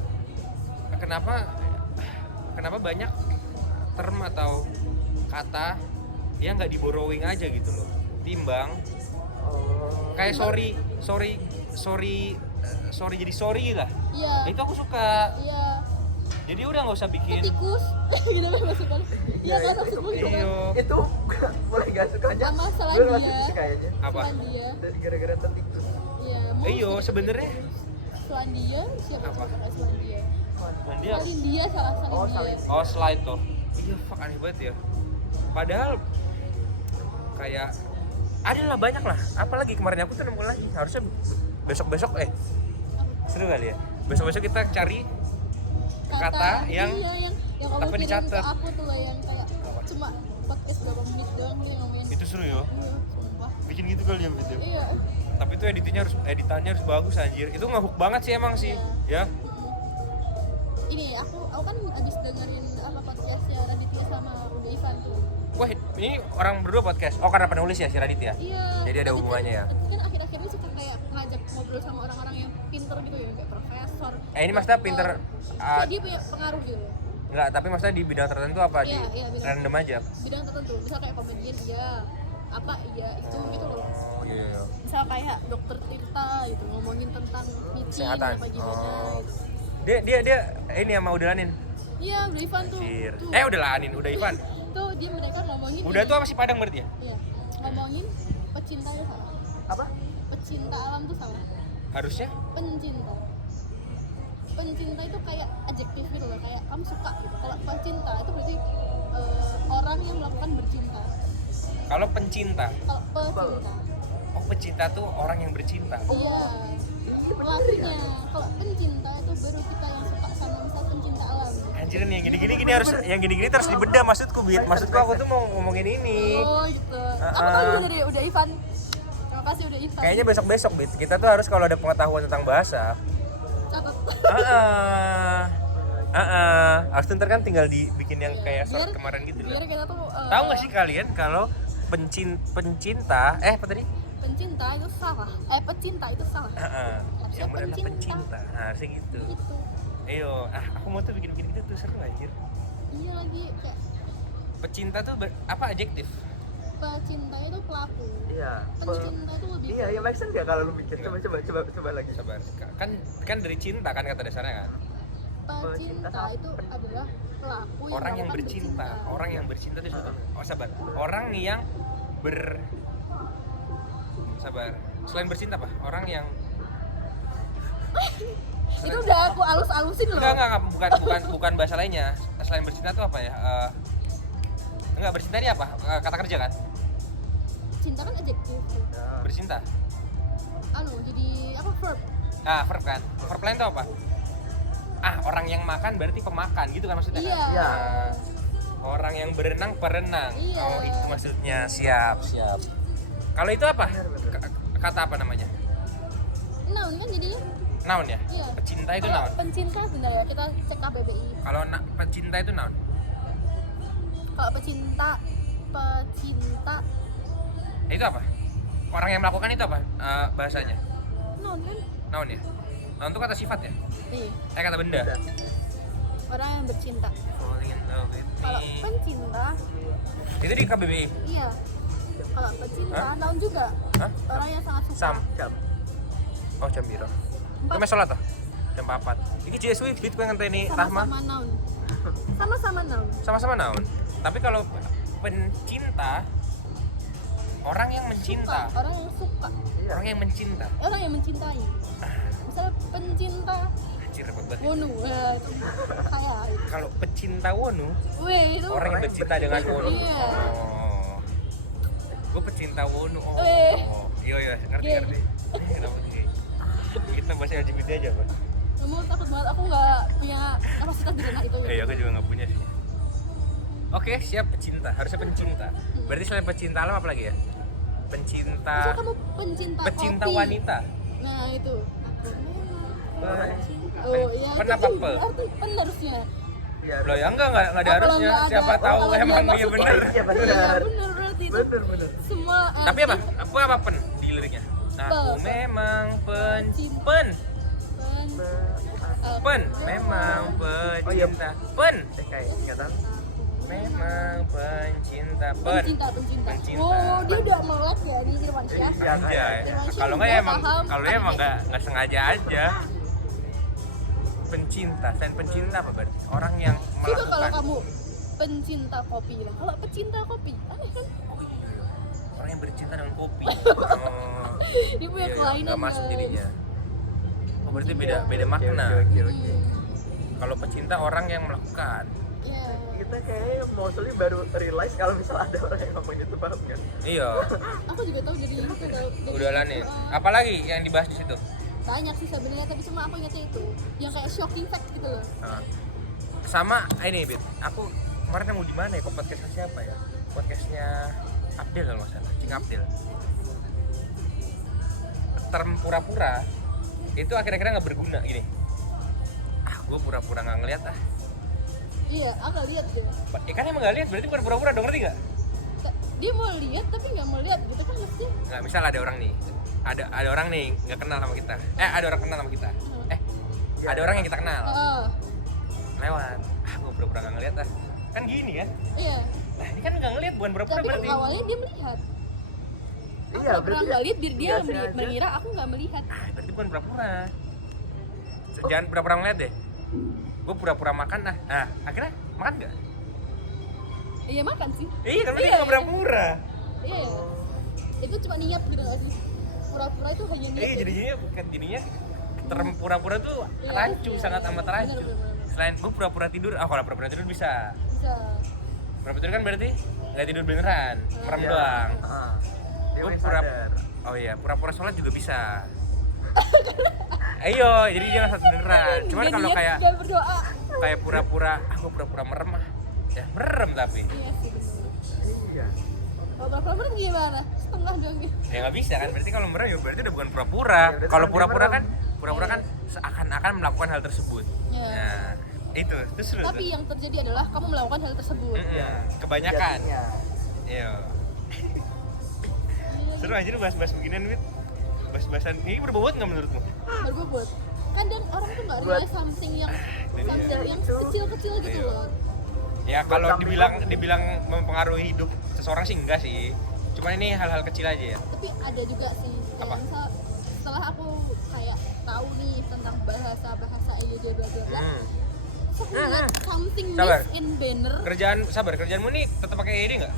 Kenapa banyak term atau kata yang nggak di borrowing aja gitu loh, timbang kayak sorry jadi sorry lah. Iya. Itu aku suka. Iya. Jadi udah nggak usah bikin. Tikus gitu kan maksudnya. Iya kan maksudku gitu kan. Iyo. Itu boleh gak sukanya? Sama Gue Selandia. masih suka kayaknya. Apa? Selandia. Dari gara-gara tertikus. Iya. Iyo, sebenarnya. Selandia siapa Apa? coba Selandia? Dan dia. Salindia salah Oh, Salindia. Salindia. Oh, slide tuh. Iya, fuck, aneh banget ya. Padahal kayak ada lah, banyak lah. Apalagi kemarin aku tuh nemu lagi. Harusnya besok seru kali ya. Besok kita cari kata yang iya, yang kamu tanpa kirim ke dicatat. aku tuh loh yang kayak cuma podcast berapa menit doang dia ngomongin. itu seru ya. Iya, sumpah. Bikin gitu kali ya video. Iya. Tapi itu editannya harus bagus anjir. Itu ngehook banget sih emang sih. Ya. Ini aku kan abis dengerin apa podcastnya Raditya sama Uda Ivan tuh. Wah, ini orang berdua podcast. Oh, karena penulis ya si Raditya. Iya. Jadi ada Raditya hubungannya ya? Kan akhir-akhir ini suka kayak ngajak ngobrol sama orang-orang yang pinter gitu ya, kayak profesor. Ini maksudnya pinter Kayak dia punya pengaruh gitu. enggak, tapi maksudnya di bidang tertentu apa Iya, iya, bidang. random aja. Bidang tertentu, misal kayak komedian iya, apa iya itu gitu loh. Oh, iya. Misal kayak dokter Tirta gitu ngomongin tentang micin Kesehatan. apa gimana Oh. gitu. Dia ini sama Udalanin. Iya, Uda Ivan tuh. Anjir. Tuh. Udalanin, udah Ivan. Tuh dia mereka ngomongin. Udah ini. tuh apa sih Padang berarti ya? Iya. Ngomongin pecinta itu salah. Apa? Pecinta alam tuh salah. Harusnya Pencinta. Pencinta itu kayak adjektif gitu loh, kayak kamu suka gitu. Kalau pecinta itu berarti orang yang melakukan bercinta. kalau pencinta. Kalau pecinta, Oh, pecinta tuh orang yang bercinta. iya. Pelakunya. Kalau pencinta itu baru kita yang suka sama misal pencinta alam. Anjir nih yang gini-gini harus terus dibedah maksudku, Bit. Maksudku aku tuh mau ngomongin ini. Oh gitu. Aku tahu juga dari Uda Ivan. Terima kasih Uda Ivan. Kayaknya besok-besok, Bit. Kita tuh harus kalau ada pengetahuan tentang bahasa. Catat. Harus ntar kan tinggal dibikin yang kayak short Biar- kemarin gitu Biar loh. kita tuh Tahu nggak sih kalian kalau pencinta apa tadi? pencinta itu salah. Pecinta itu salah. Yang benar pencinta. pencinta. Harusnya gitu. Itu. Ayo, aku mau tuh bikin gitu tuh seru anjir. Iya lagi kayak Pecinta tuh apa adjektif? pecinta itu pelaku. Iya. Pencinta itu lebih Iya, ya make sense nggak kalau lu mikir? Coba lagi. Sabar. Kan dari cinta kan kata dasarnya kan. pecinta itu adalah pelaku Orang yang melakukan bercinta. bercinta. Orang yang bercinta itu sabar. Orang yang sabar. Selain bercinta apa? Orang yang Itu udah aku alus-alusin loh. enggak, bukan bahasa lainnya. Selain bercinta tuh apa ya? Enggak, bercinta ini apa? Kata kerja kan? Cinta kan adjektif. Bercinta. Jadi apa verb? Verb kan? Verb lain tuh apa? Orang yang makan berarti pemakan gitu kan maksudnya Iya. kan? Iya. Orang yang berenang perenang. Iya. Oh, itu maksudnya. Siap. Kalau itu apa? Kata apa namanya? Noun kan jadinya. Noun ya? Iya. Pecinta itu Kalau noun. pencinta benar ya, kita cek KBBI. Kalau pecinta itu noun. Kalau pecinta Itu apa? Orang yang melakukan itu apa? Bahasanya? noun kan? Noun ya? Noun itu kata sifat ya? Nih, Kata benda. orang yang bercinta. Falling in love with Kalau me. pencinta, Itu di KBBI. iya. Kalau pecinta, Hah? noun juga. Hah? Orang yang sangat suka. Sam. Jam. Oh, jam piro? Empat. Kemana sholat toh? Jam 4. Iki jek suwi bit kowe ngenteni Rahma. Sama-sama noun. Sama-sama noun. Sama-sama naon. Tapi kalau pencinta orang yang mencinta, Suka. Orang yang suka. Iya. orang yang mencinta. Orang yang mencintai. Misalnya pencinta Anjir repot banget. Wonu. Itu kayak itu. Kalau pecinta Wonu, Weh, itu. orang yang bercinta dengan Wonu. Iya. Oh. Gue pecinta Wonu. Oh. Eh. Iya, ngerti. Kenapa sih? Kita bahas LGBT aja, Pak. Kamu takut banget, aku nggak punya kapasitas di ranah itu. Aku juga nggak punya sih. Oke, siap pecinta. Harusnya pencinta. Berarti selain pecinta alam apa lagi ya? Pencinta. Masa kamu pencinta kopi? Wanita. Nah itu. Pen- Oh iya. pen itu apa kan pe? berarti pen harusnya. Iya, Loh ya enggak ada Oh, kalau harusnya. nggak ada- Siapa tahu kalau dia emang iya maksudnya- bener. Iya Iya benar. benar berarti itu. Benar. Semua. Tapi apa? Apa pen di liriknya? Aku memang pen. Pen. Pen memang Oh, iya. pecinta. Pen Kayak ingatan. memang pencinta. Pen. Pencinta. Oh, dia udah melek ya nih Firmansyah. Iya, Anjay. Firmansyah Kalau enggak ya udah emang paham. kalau dia emang enggak sengaja aja. Pencinta, selain pencinta apa berarti? Orang yang Coba kalau melakukan. kamu pencinta kopi lah. Kalau pecinta kopi, aneh kan? Oh iya. Orang yang bercinta dengan kopi. Oh. Dia punya Iya, kelainan. nggak masuk guys. dirinya. Oh berarti beda makna. Oke. Kalau pecinta orang yang melakukan. Iya. Kita kayaknya mostly baru realize kalau misal ada orang yang ngomong itu, paham kan? Iya. Aku juga tahu dari itu tahu. Udah lah nih. Apalagi yang dibahas di situ? Banyak sih sebenarnya, tapi cuma aku ingatnya itu yang kayak shocking fact gitu loh. Nah, sama ini Bit, aku kemarin nemu di mana ya, podcastnya siapa ya? Podcastnya Abdel kalau nggak salah, Cing Abdel. Term pura-pura itu akhir-akhirnya nggak berguna gini. Gue pura-pura nggak ngeliat ah. Iya, aku lihat dia. Kan emang nggak lihat, berarti bukan pura-pura dong, ngerti nggak? Dia mau lihat tapi nggak mau lihat gitu kan maksudnya. Nggak, misal ada orang nih, ada orang nih nggak kenal sama kita. Ada orang kenal sama kita. Ada orang yang kita kenal. Lewat. Gue pura-pura nggak ngeliat ah. Kan gini kan? Iya. Nah ini kan nggak ngeliat, bukan pura-pura Tapi kan berarti. awalnya dia melihat. Aku Iya, nggak pernah berarti nggak lihat biar dia nggak sengaja. mengira aku nggak melihat. Berarti bukan pura-pura. Jangan pura-pura ngeliat deh. Gue pura-pura makan nah. Akhirnya makan nggak? Iya makan sih. Iya kan berarti Iya, nggak pura-pura. Iya. Itu cuma niat gitu nggak sih? Pura-pura itu hanya niat. ya? Jadinya term pura-pura tuh Iya, rancu, iya, sangat iya. amat rancu. Bener. Selain gue pura-pura tidur, kalau pura-pura tidur bisa. Bisa. Pura-pura tidur kan berarti nggak tidur beneran, merem Iya. doang. Dia Gue main pura, sadar. oh iya, pura-pura sholat juga bisa. Ayo, jadi dia nggak beneran. Cuman Nggak kalau niat, kayak nggak berdoa. pura-pura, aku pura-pura merem ah. Ya merem tapi. Iya sih benar. Iya. Kalau pura-pura gimana? Setengah doang gitu. Ya nggak bisa kan, berarti kalau merem ya berarti udah bukan pura-pura. Ya, berarti Kalau dia pura-pura merem. kan, pura-pura kan seakan-akan melakukan hal tersebut. Ya. Nah, itu seru Tapi tuh. yang terjadi adalah kamu melakukan hal tersebut. Kebanyakan. Jadinya. Iya. Iya, Seru aja lu bahas-bahas beginian, Wit. Bahas-bahasan ini berbobot nggak menurutmu? berbobot. Kadang orang tuh nggak Buat- realize something yang itu. kecil-kecil gitu Iya. loh. Ya Buat kalau samping dibilang mempengaruhi hidup seseorang sih enggak sih. Cuman ini hal-hal kecil aja ya. Tapi ada juga sih kayak Apa? misal setelah aku kayak tahu nih tentang bahasa EYD bla bla bla. Terus aku lihat something Sabar. miss in banner. Kerjaanmu nih tetap pakai EYD nggak?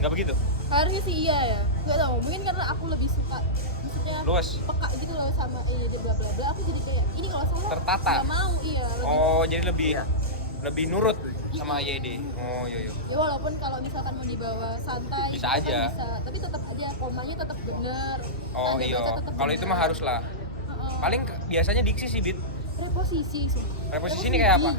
Nggak begitu? Harusnya sih iya ya. Nggak tahu, mungkin karena aku lebih suka maksudnya Luas. peka gitu loh sama EYD bla bla bla. Aku jadi kayak ini kalau salah Tertata. nggak mau iya. Lebih, Oh, jadi lebih Iya. lebih nurut sama EYD. Oh, iya. ya walaupun kalau misalkan mau dibawa santai Bisa gitu kan aja. bisa, tapi tetap aja komanya tetap bener. Oh, tanda iya. baca tetap Kalau itu bener. mah harus lah. Heeh. Paling biasanya diksi sih, Bit. Preposisi sumpah. Preposisi ini kayak apa?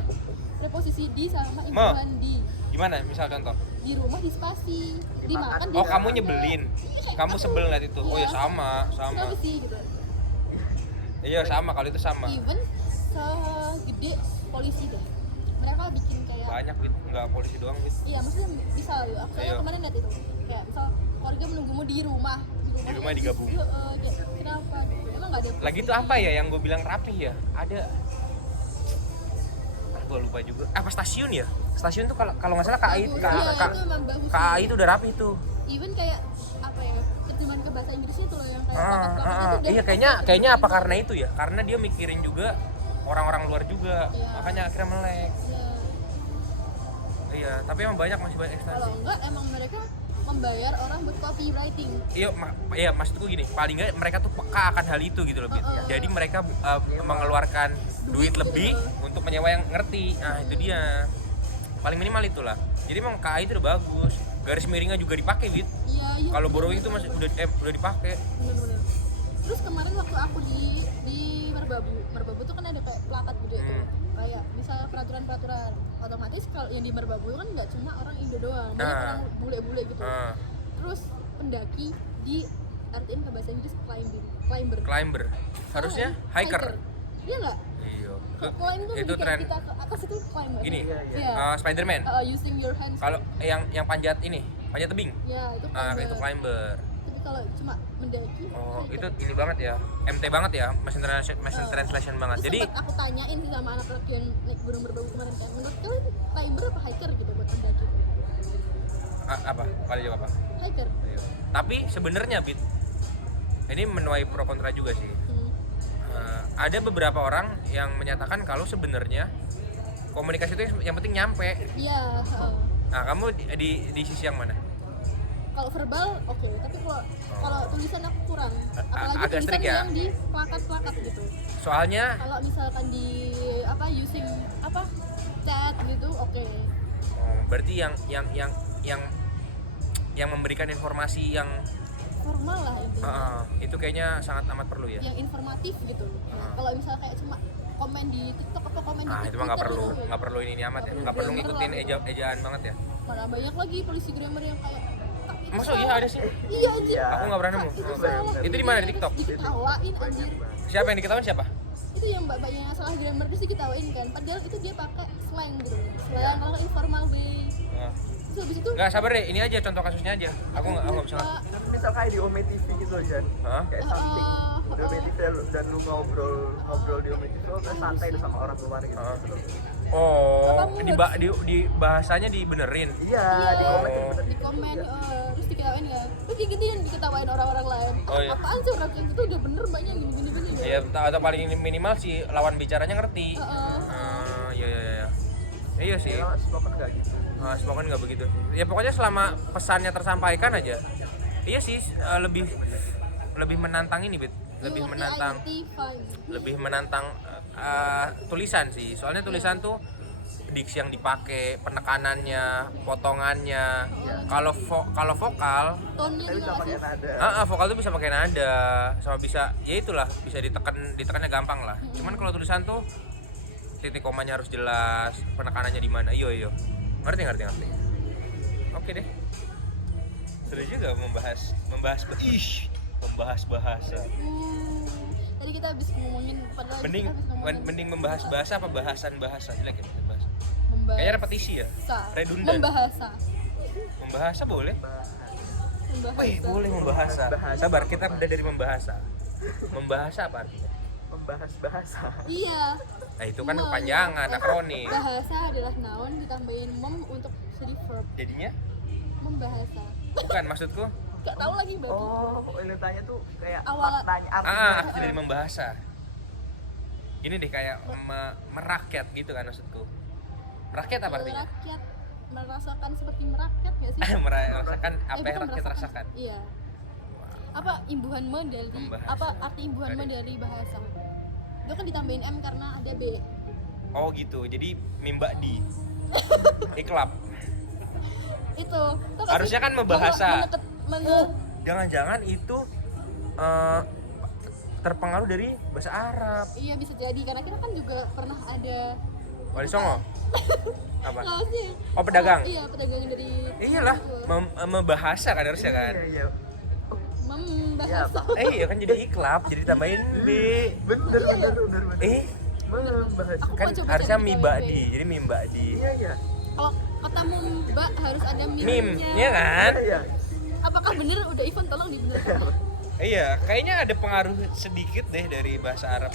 Preposisi di sama imbuhan di. Gimana? Misal contoh. Di rumah di spasi, dimakan di Oh, kamu sana. nyebelin. Iya, kayak Kamu aku. sebel liat itu. Oh, ya Iya. sama. Kenapa sih gitu? Iya, sama kalau itu sama. Even segede polisi deh. Mereka bikin kayak Banyak, Bit. Enggak polisi doang, Bit. iya maksudnya bisa loh. Aku Iya. kemarin lihat itu. Kayak misal keluarga menunggumu di rumah. Di rumah digabung. Kayak, kenapa? Emang nggak ada. Lagi itu apa ya yang gue bilang rapih ya? Ada gue lupa juga. Apa stasiun ya? Stasiun tuh kalau nggak salah KAI Bagus. Iya, itu emang bagus. KAI itu udah rapih tuh. Even kayak apa ya? Terjemahan ke bahasa Inggrisnya tuh loh yang kayak plakat-plakat itu udah Iya kayaknya apa karena itu ya? Karena dia mikirin juga orang-orang luar juga. Iya. Makanya akhirnya melek. Iya. Iya, tapi emang masih banyak Kalau ekstensi. enggak emang mereka membayar orang buat copywriting. Iya, maksudku gini, paling nggak mereka tuh peka akan hal itu gitu loh, Bit. Jadi mereka mengeluarkan duit lebih untuk menyewa yang ngerti. Nah, itu dia. Paling minimal itulah. Jadi emang KAI itu udah bagus. Garis miringnya juga dipakai, Bit. Iya. Kalau borrowing itu masih udah dipakai. Bener-bener. Terus kemarin waktu aku di Merbabu tuh kan ada kayak plakat gitu itu. Kayak misal peraturan-peraturan otomatis kalau yang di Merbabu kan nggak cuma orang Indo doang, banyak orang bule-bule gitu. Terus pendaki di artiin ke bahasa Inggris climber. Harusnya hiker. Iya nggak? Iya. Climb tuh Itu lebih tren. kayak kita ke atas itu climb. Gini. Iya. Spiderman. Using your hands. Kalau yang panjat ini, panjat tebing. Ya, itu Itu climber. Tapi kalau cuma mendaki Oh, hiker. itu ini banget ya. MT banget ya, machine translation banget. Terus Jadi sempat aku tanyain sih sama anak-anak yang naik gunung Merbabu kemarin kan, menurut kalian climber apa hiker gitu buat pendaki? apa? Kali jawab apa? Hiker. Iya. Tapi sebenarnya Bit, ini menuai pro kontra juga sih. Ada beberapa orang yang menyatakan kalau sebenarnya komunikasi itu yang penting nyampe. Iya. Nah, kamu di sisi yang mana? Kalau verbal oke, tapi kalau tulisan aku kurang. Apalagi agak tulisan strict ya? yang di plakat-plakat gitu. Soalnya Kalau misalkan di using chat gitu oke. berarti yang memberikan informasi yang Formal lah intinya. itu kayaknya sangat amat perlu ya. Yang informatif gitu. Nah, kalau misal kayak cuma komen di TikTok atau komen di Itu mah nggak Twitter perlu, gitu, nggak perlu ini amat ya, nggak perlu ngikutin ejaan banget ya. malah banyak lagi polisi grammar yang kayak "Kak, itu Maksud iya salah." ada sih? Iya anjir. Aku nggak pernah nemu. Itu salah. Itu di mana, di TikTok? Terus diketawain anjir. Siapa yang diketahui siapa? Itu yang mbak-mbak yang salah grammar terus diketawain kan. Padahal itu dia pakai slang gitu. Slang kalau informal way. Terus habis itu Nggak, sabar deh, ini aja contoh kasusnya aja. Aku nggak bisa. Misal kayak di Ome TV gitu Jan, kayak something di Ome TV dan lu ngobrol di Ome TV, lu santai tuh sama orang luar gitu. Oh, di bahasanya dibenerin. Iya, di komen bener. di komen terus diketawain ya. Terus kayak gitu yang diketawain orang-orang lain. Oh, iya. Apaan sih orang kayak gitu udah bener banyak gini ya. Ya, atau paling minimal si lawan bicaranya ngerti. Iya. Iya sih. Kalau spoken nggak gitu. Spoken nggak begitu. Ya pokoknya selama pesannya tersampaikan aja. Iya sih, lebih menantang ini, Bet. Lebih menantang tulisan sih. Soalnya tulisan tuh diksi yang dipakai, penekanannya, potongannya. Kalau vokal, Tone-nya Tapi juga bisa nggak pakai sih? nada. vokal tuh bisa pakai nada, sama bisa ya itulah, bisa ditekannya gampang lah. Cuman kalau tulisan tuh titik komanya harus jelas, penekanannya di mana. Iya. Ngerti. Oke deh. Seru juga membahas bahasa. Tadi kita habis ngomongin padahal Mending kita habis ngomongin mending membahas bahasa apa bahasan bahasa? Jelek ya bahasa. membahas. Kayaknya repetisi ya. Redundan. Membahasa boleh. Wih, boleh membahasa. Sabar, kita beda dari membahasa. Membahasa apa artinya? Membahas bahasa. Iya. Nah, itu kan kepanjangan, akronim. Bahasa adalah noun ditambahin untuk jadi verb. Jadinya Membahasa. bukan maksudku. Gak tahu lagi babi. Oh, ini tanya tuh kayak Awal- tanya Arti dari membahasa. Gini deh kayak merakyat gitu kan maksudku. Merakyat apa artinya? Merakyat, merasakan seperti merakyat gak sih? Merasakan apa yang bukan rakyat rasakan. Iya. Apa imbuhan dari Membahasa. apa arti imbuhan dari bahasa? Itu kan ditambahin M karena ada B. Oh gitu. Jadi mimba di iklap. Itu. Tuh Harusnya kan membahasa. Oh, Jangan-jangan itu terpengaruh dari bahasa Arab. iya bisa jadi karena kita kan juga pernah ada Wali Songo. Apa? Nggak sih? Oh, pedagang. Iya, pedagang dari Iyalah, membahasa kan harusnya kan. Iya. membahasa. Iya kan jadi iklap, jadi tambahin B. Bener. Membahas. Aku Kan mau coba harusnya cari mibadi, jadi mimbadi. Iya. Kalau katamu Mbak harus ada Mim, mimnya. iya kan? Iya. Apakah bener udah Ivan tolong dibenerkan? Iya, kayaknya ada pengaruh sedikit deh dari bahasa Arab.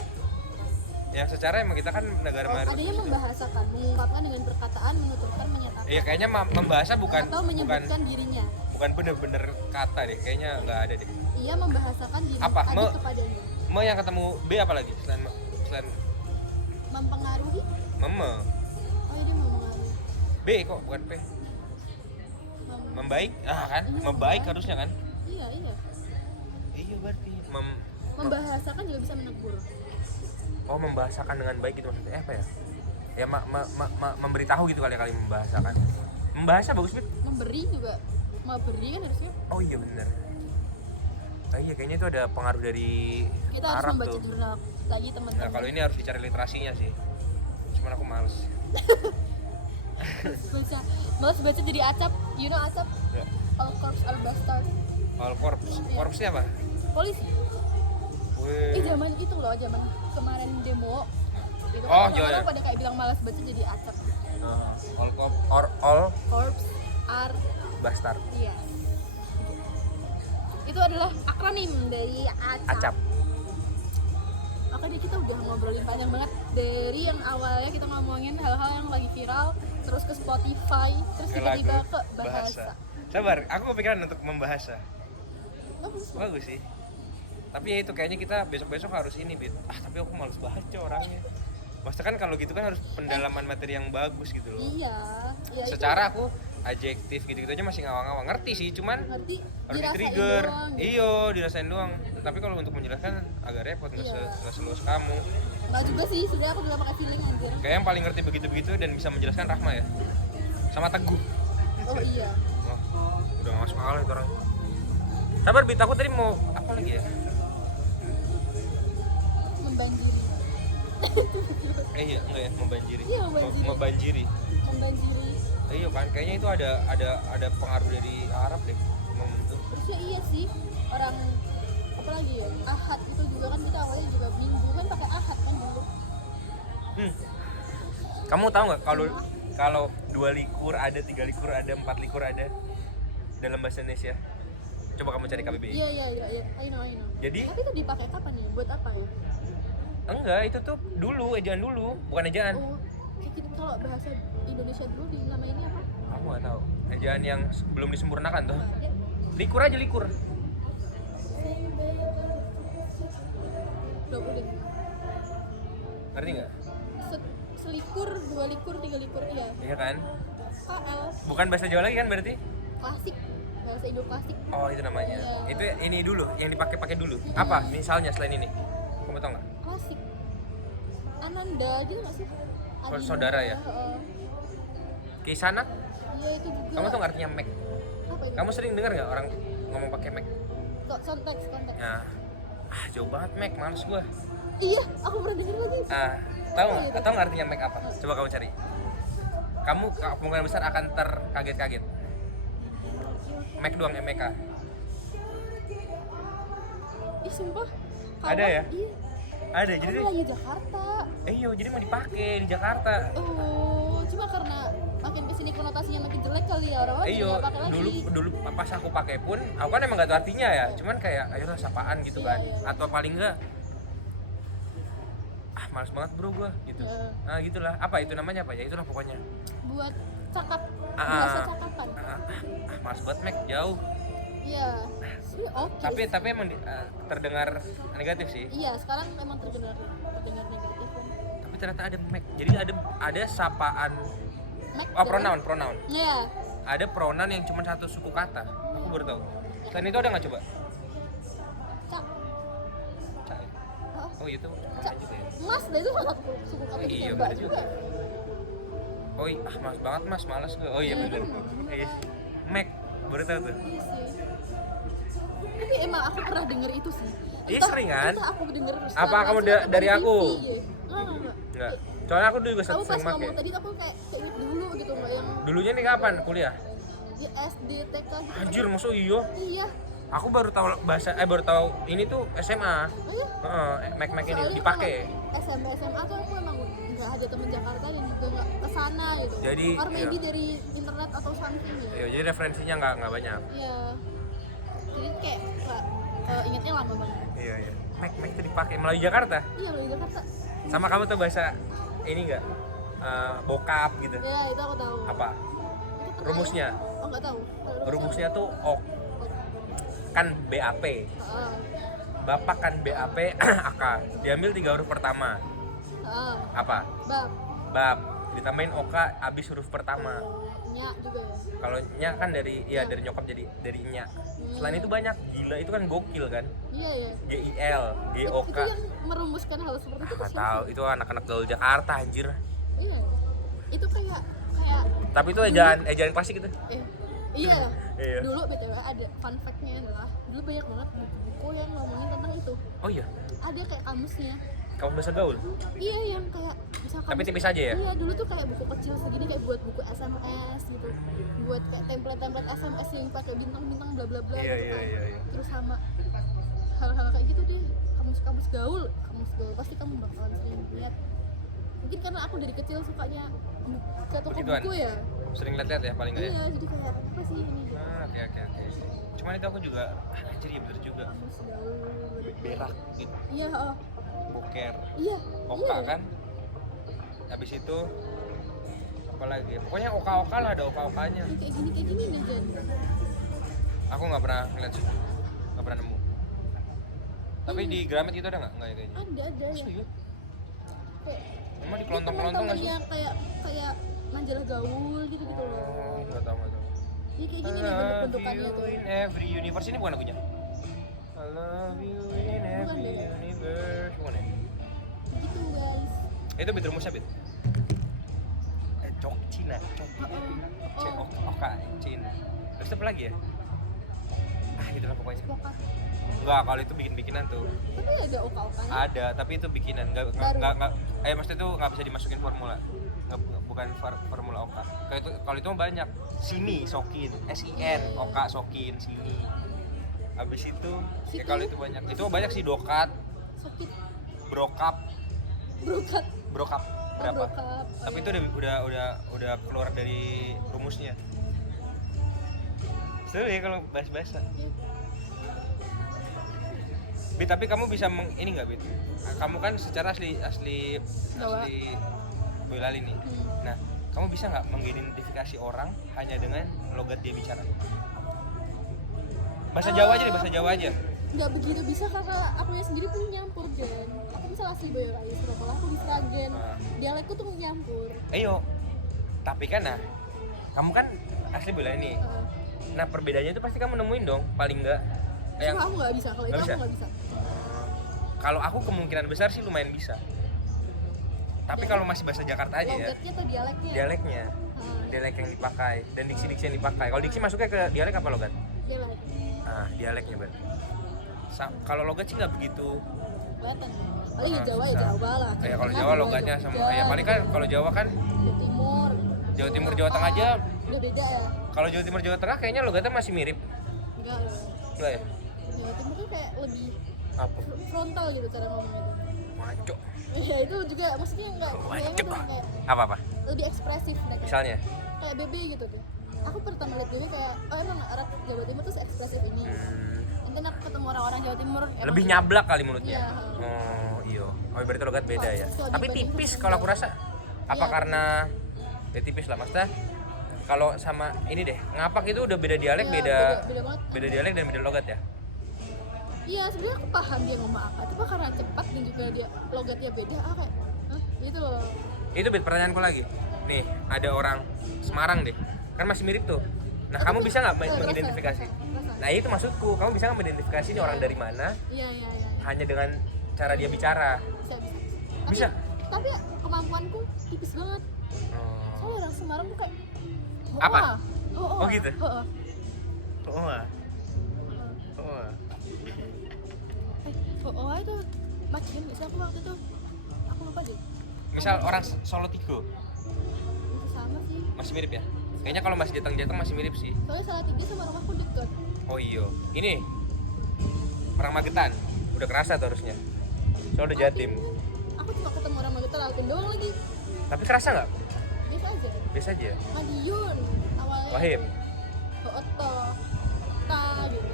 Yang secara emang kita kan negara Adanya membahasakan, mengungkapkan dengan perkataan, menuturkan, menyatakan. Iya, kayaknya membahasa bukan atau menyebutkan dirinya. bukan bener-bener kata deh, kayaknya nggak ada deh. Ia membahasakan diri Apa? adik kepadanya. Yang ketemu B apa lagi selain Mempengaruhi? meme? Oh, dia mempengaruhi. B kok bukan P. Membaik? Kan? Membaik harusnya kan? Iya. Iya berarti Membahasakan juga bisa menegur. Oh, membahasakan dengan baik gitu maksudnya apa ya? Ya memberitahu gitu kali membahasakan. Membahasa bagus banget. Memberi juga. Memberi kan harusnya. Oh iya bener. Ah, iya kayaknya itu ada pengaruh dari Kita harus Arab membaca tuh. jurnal lagi Nah teman-teman. kalau ini harus dicari literasinya sih. Cuman aku males. Baca, malas baca jadi acap. You know acap? Ya. All corps are bastard. All korps. Korpsnya apa? Polisi. Wih. Zaman itu loh, zaman kemarin demo. Itu Oh, kan iya, orang iya. pada kayak bilang malas baca jadi acap. All korps or all Corps are bastard. iya. Itu adalah akronim dari acap. Acap. Oke deh, kita udah ngobrolin panjang banget dari yang awalnya kita ngomongin hal-hal yang lagi viral, terus ke Spotify, terus Ke tiba-tiba lagu, ke bahasa. Sabar, aku kepikiran untuk membahasa. Bagus. Bagus sih. Tapi ya itu kayaknya kita besok-besok harus ini, Bit. Ah, tapi aku males baca orangnya. Maksudnya kan kalau gitu kan harus pendalaman materi yang bagus gitu loh. Iya, iya. itu Secara aku adjektif gitu-gitu aja masih ngawang-ngawang. Ngerti sih, cuman ngerti, harus dirasain di-trigger. doang gitu. Iyo, dirasain doang. Tapi kalau untuk menjelaskan agak repot, nggak Iya. nggak seluas kamu. Nggak juga sih, sebenarnya aku juga pakai feeling anjir. Kayak yang paling ngerti begitu-begitu dan bisa menjelaskan Rahma ya. Sama Teguh. Oh iya. Oh, udah nggak masuk akal itu orang. Sabar, Bit, aku tadi mau apa lagi ya? Membanjiri. Iya, enggak ya, membanjiri. Iya, membanjiri. Membanjiri. Membanjiri. Iya kan, kayaknya itu ada pengaruh dari Arab deh. Membentuk. Terusnya iya sih, orang apa lagi ya? Ahad itu juga kan kita awalnya juga minggu kan pakai ahad kan dulu. Kamu tahu nggak kalau 2 likur ada, 3 likur ada, 4 likur ada dalam bahasa Indonesia? Coba kamu cari KBBI. Iya. I know. Jadi Tapi itu dipakai kapan ya? Buat apa ya? enggak, itu tuh dulu, ejaan dulu, bukan ejaan. Oh, kayak gitu kalau bahasa Indonesia dulu di nama ini apa? Aku nggak tahu. Ejaan yang belum disempurnakan tuh. Ada. Likur aja likur. 20 deh. Ngerti nggak? Selikur, 2 likur, 3 likur, iya. Iya kan? KL, Bukan bahasa Jawa lagi kan berarti? klasik, bahasa Indo klasik. Oh itu namanya. Iya. Itu ini dulu, yang dipakai dulu. Apa? Misalnya selain ini? Kamu tahu nggak? Klasik. Ananda gitu nggak sih? Adinda, Saudara ya? Kisana? Iya itu juga. Kamu tahu nggak artinya Mac? Apa itu? Kamu sering dengar nggak orang ngomong pakai Mac? Konteks. Nah, jauh banget Mac, males gua. Iya, aku pernah denger lagi. Tahu nggak artinya Mac apa? Coba kamu cari. Kamu kemungkinan besar akan terkaget-kaget. Mac doang, MEK. Ih sumpah. Ada ya? Iya. Ada, jadi Kamu lagi Jakarta. iya, jadi mau dipakai di Jakarta. Oh, cuma karena makin kesini konotasinya makin jelek kali ya orang-orang jadi Iya, nggak pakai lagi. dulu pas aku pakai pun, aku kan emang gak tahu artinya ya, cuman kayak ayolah sapaan gitu kan, Iya. atau paling enggak, males banget bro gua gitu. Iya. Nah gitulah, apa itu namanya apa ya, itulah pokoknya. Buat cakap, Ah, bahasa cakapan. Males banget Mac, jauh. Iya. Sebenarnya oke. Tapi emang terdengar negatif sih. Iya, sekarang emang terdengar negatif kan. Tapi ternyata ada Mac, jadi ada sapaan. Mac Oh, doang. pronoun. Iya. Ada pronoun yang cuma satu suku kata. Aku baru tahu. Selain itu ada nggak coba? Cak. Cak. Hah? Oh itu Cak. pronoun juga ya. Mas, dah itu salah satu suku kata Iya, juga. bener juga. Oh iya, mas banget mas, malas gue. Oh iya Iya, bener. kan? Iya. Mac, baru tahu tuh. Iya sih. Tapi emang aku pernah denger itu sih. Iya, sering kan? Entah aku denger terus. Apa kamu dari aku? Enggak. Enggak. Soalnya aku dulu juga Kamu pas sering ngomong pakai. tadi aku kayak inget dulu gitu nggak yang Dulunya nih kapan kuliah? di SD TK gitu. Anjir, maksud iya. Iya. Aku baru tahu baru tahu ini tuh SMA. Oh iya. Mac ini Soalnya dipakai. kalau SMP SMA tuh aku emang nggak ada temen Jakarta dan juga nggak kesana gitu. Jadi, Or maybe iya. dari internet atau something ya. Iya, jadi referensinya nggak banyak. Iya. Jadi kayak ingetnya lama banget. Iya. Mac itu dipakai melalui Jakarta. Iya loh di Jakarta. Sama kamu tuh bahasa ini nggak? Bokap gitu. Ya itu aku tahu. Apa? Itu kenal Rumusnya? ya? Oh nggak tahu. Rumusnya tuh ok. Kan BAP. Heeh. Bapak kan BAP AK. Diambil 3 huruf pertama. Heeh. Apa? Bab. Bab. Ditambahin OK abis huruf pertama. Nya juga ya. Kalau nya kan dari dari nyokap jadi dari nya. Selain itu banyak. Gila itu kan gokil kan. Iya ya. GIL, GOK. Itu yang merumuskan hal seperti itu Nggak siapa tahu, sih? itu anak-anak gaul Jakarta anjir. Iya. Itu kayak Tapi itu ejaan klasik gitu. iya. Iya. Dulu BTW ada fun fact-nya adalah dulu banyak banget buku-buku yang ngomongin tentang itu. Oh iya, Ada kayak kamusnya. kamu bahasa gaul. Iya, yang kayak misalkan Tapi tipis aja ya? Iya, dulu tuh kayak buku kecil segini kayak buat buku SMS gitu. Buat kayak template-template SMS yang pakai bintang-bintang bla bla bla Iya, gitu iya, kan. iya, iya. Terus sama hal-hal kayak gitu deh. Kamus gaul pasti kamu bakalan sering lihat. Mungkin karena aku dari kecil sukanya ke toko Begituan? buku ya. Sering lihat ya paling nggak ya? Iya, jadi kayak apa sih ini gitu. Oke. Cuman itu aku juga anjir ya bener juga. Kamus gaul. Berak gitu, Iya, boker, iya. oka iya. kan. Habis itu apa lagi? Pokoknya oka-oka lah, ada oka-okanya. Yang kayak gini nih Jan. Aku nggak pernah ngeliat sih, nggak pernah nemu. Tapi di Gramet gitu ada nggak ya kayaknya? Ada ya. Asli ya? Kayak Emang di kelontong-kelontong nggak sih? kayak majalah gaul gitu loh. Oh, nggak tahu. Ini kayak gini nih I love bentukannya you tuh. in every universe, ini bukan lagunya? I love you in every deh. universe. Bukan ya? Gitu guys. Itu beat rumusnya beat. Cok Cina, cok. Oka, Cina. Terus apa lagi ya? Itulah pokoknya. Pokar. Enggak, kalau itu bikin-bikinan tuh. Tapi ada oka-okanya. Ada, tapi itu bikinan. Baru. Enggak. Maksudnya itu nggak bisa dimasukin formula. Bukan formula Oka. Kalau itu mah banyak. Sini, Sokin, SIN, Oka, Sokin, Sini. Habis itu, ya Situ. kalau itu banyak. Itu banyak sih Dokat, Sakit. Brokap, Brokat. Brokap berapa? Brokap. Tapi itu udah keluar dari rumusnya. Seru ya kalau bahas-bahasa. Bit, tapi kamu bisa ini nggak Bit? Kamu kan secara asli Jawa. Boyolali nih. Nah, kamu bisa nggak mengidentifikasi orang hanya dengan logat dia bicara? Bahasa Jawa aja deh, bahasa Jawa aja. Nggak begitu bisa karena aku sendiri pun nyampur Jan. Aku misal asli Boyolali, Surabaya, aku di Sragen. Dialekku tuh nyampur. Ayo. Tapi kan kamu kan asli Boyolali nih. Nah, perbedaannya itu pasti kamu nemuin dong, paling nggak. Cuma aku nggak bisa, kalau itu Nggak aku bisa? nggak bisa. Kalau aku kemungkinan besar sih lumayan bisa. Tapi kalau masih bahasa Jakarta aja ya, Logatnya atau dialeknya? dialeknya, dialek yang dipakai dan diksi-diksi yang dipakai. Kalau diksi masuknya ke dialek apa logat? Dialek. Nah, dialeknya berarti. Kalau logat sih nggak begitu. Kelihatan ya. Paling ya Jawa ya Susah. Jawa lah. Ya kalau Tengah Jawa Jawa, logatnya Jogja, sama ya paling kan kalau Jawa kan Jawa Timur. Jawa Timur, Jawa Tengah aja. Udah beda ya? Kalau Jawa Timur, Jawa Tengah kayaknya logatnya masih mirip. Enggak ya. Enggak ya? Jawa Timur tuh kayak lebih Apa? frontal gitu cara ngomongnya tuh. Maco. Ya itu juga maksudnya enggak Waduh. kayak Apa? lebih ekspresif mereka. Misalnya? Kayak BB gitu tuh. Aku pertama lihat BB kayak emang orang Jawa Timur tuh ekspresif ini. Nanti aku ketemu orang-orang Jawa Timur emang Lebih gitu. nyablak kali mulutnya. Iya. Oh, iya. Oh, berarti logat beda ya. Kalau Tapi dibanding tipis sama kalau aku Jawa. rasa. Apa Iya. karena ya tipis lah maksudnya. Kalau sama ini deh, ngapak itu udah beda dialek, Iya, beda beda banget. beda dialek dan beda logat ya. Iya, sebenarnya aku paham dia ngomong apa, cuma karena cepat dan juga dia logatnya beda, kayak gitu loh. Itu Bet, pertanyaanku lagi. Nih, ada orang Semarang deh. Kan masih mirip tuh. Nah, kamu bisa nggak mengidentifikasi? Rasa. Nah, itu maksudku. Kamu bisa nggak mengidentifikasi ini orang dari mana Iya. hanya dengan cara dia bicara? Bisa. Bisa? Tapi kemampuanku tipis banget. Oh. Soalnya orang Semarang tuh kayak Apa? Oh gitu? Heeh. Oh itu makin bisa aku waktu itu aku lupa deh. Misal orang Solo Tigo Itu sama sih. masih mirip ya? Kayaknya kalau masih Jateng masih mirip sih. Soalnya Salatiga sama rumahku deket. Oh iya. Ini orang Magetan. Udah kerasa tuh harusnya. Soalnya udah Jatim. Aku cuma ketemu orang Magetan Altin doang lagi. Tapi kerasa nggak? Biasa aja. Biasa aja. Madiun awalnya. Wahim. Oto. Ta gitu.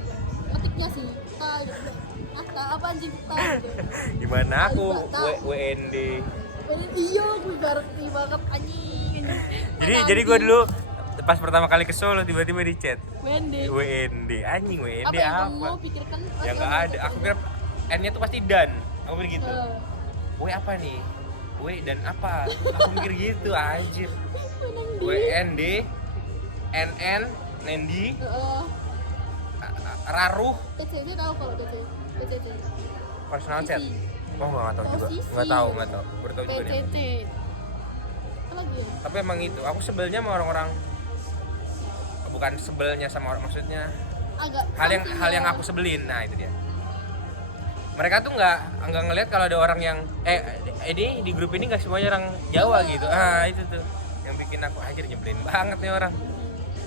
Ketiknya sih ta gitu. Ta apa anjing ta gitu. Gimana aku Tahu. WND. Iya, gue ngerti banget anjing. Jadi gue dulu pas pertama kali ke Solo tiba-tiba di chat Wende. WND. Anjing WND Apa yang apa? kamu pikirkan? Ya nggak ada. Aku kira N-nya tuh pasti dan. Aku pikir gitu. W apa nih? W dan apa? Aku mikir gitu anjir. WND NN Nendi Raruh TCC tahu kalau TCC. personal chat. Oh nggak tahu juga. Posisi. Nggak tahu. Baru tahu juga nih. PCC. Apa lagi ya? Tapi emang itu. Aku sebelnya sama orang-orang bukan bukan sebelnya sama orang, maksudnya agak hal yang aku sebelin. Nah itu dia, mereka tuh nggak ngelihat kalau ada orang yang ini di grup ini nggak semuanya orang Jawa gitu. Itu tuh yang bikin aku anjir, nyebelin banget nih orang.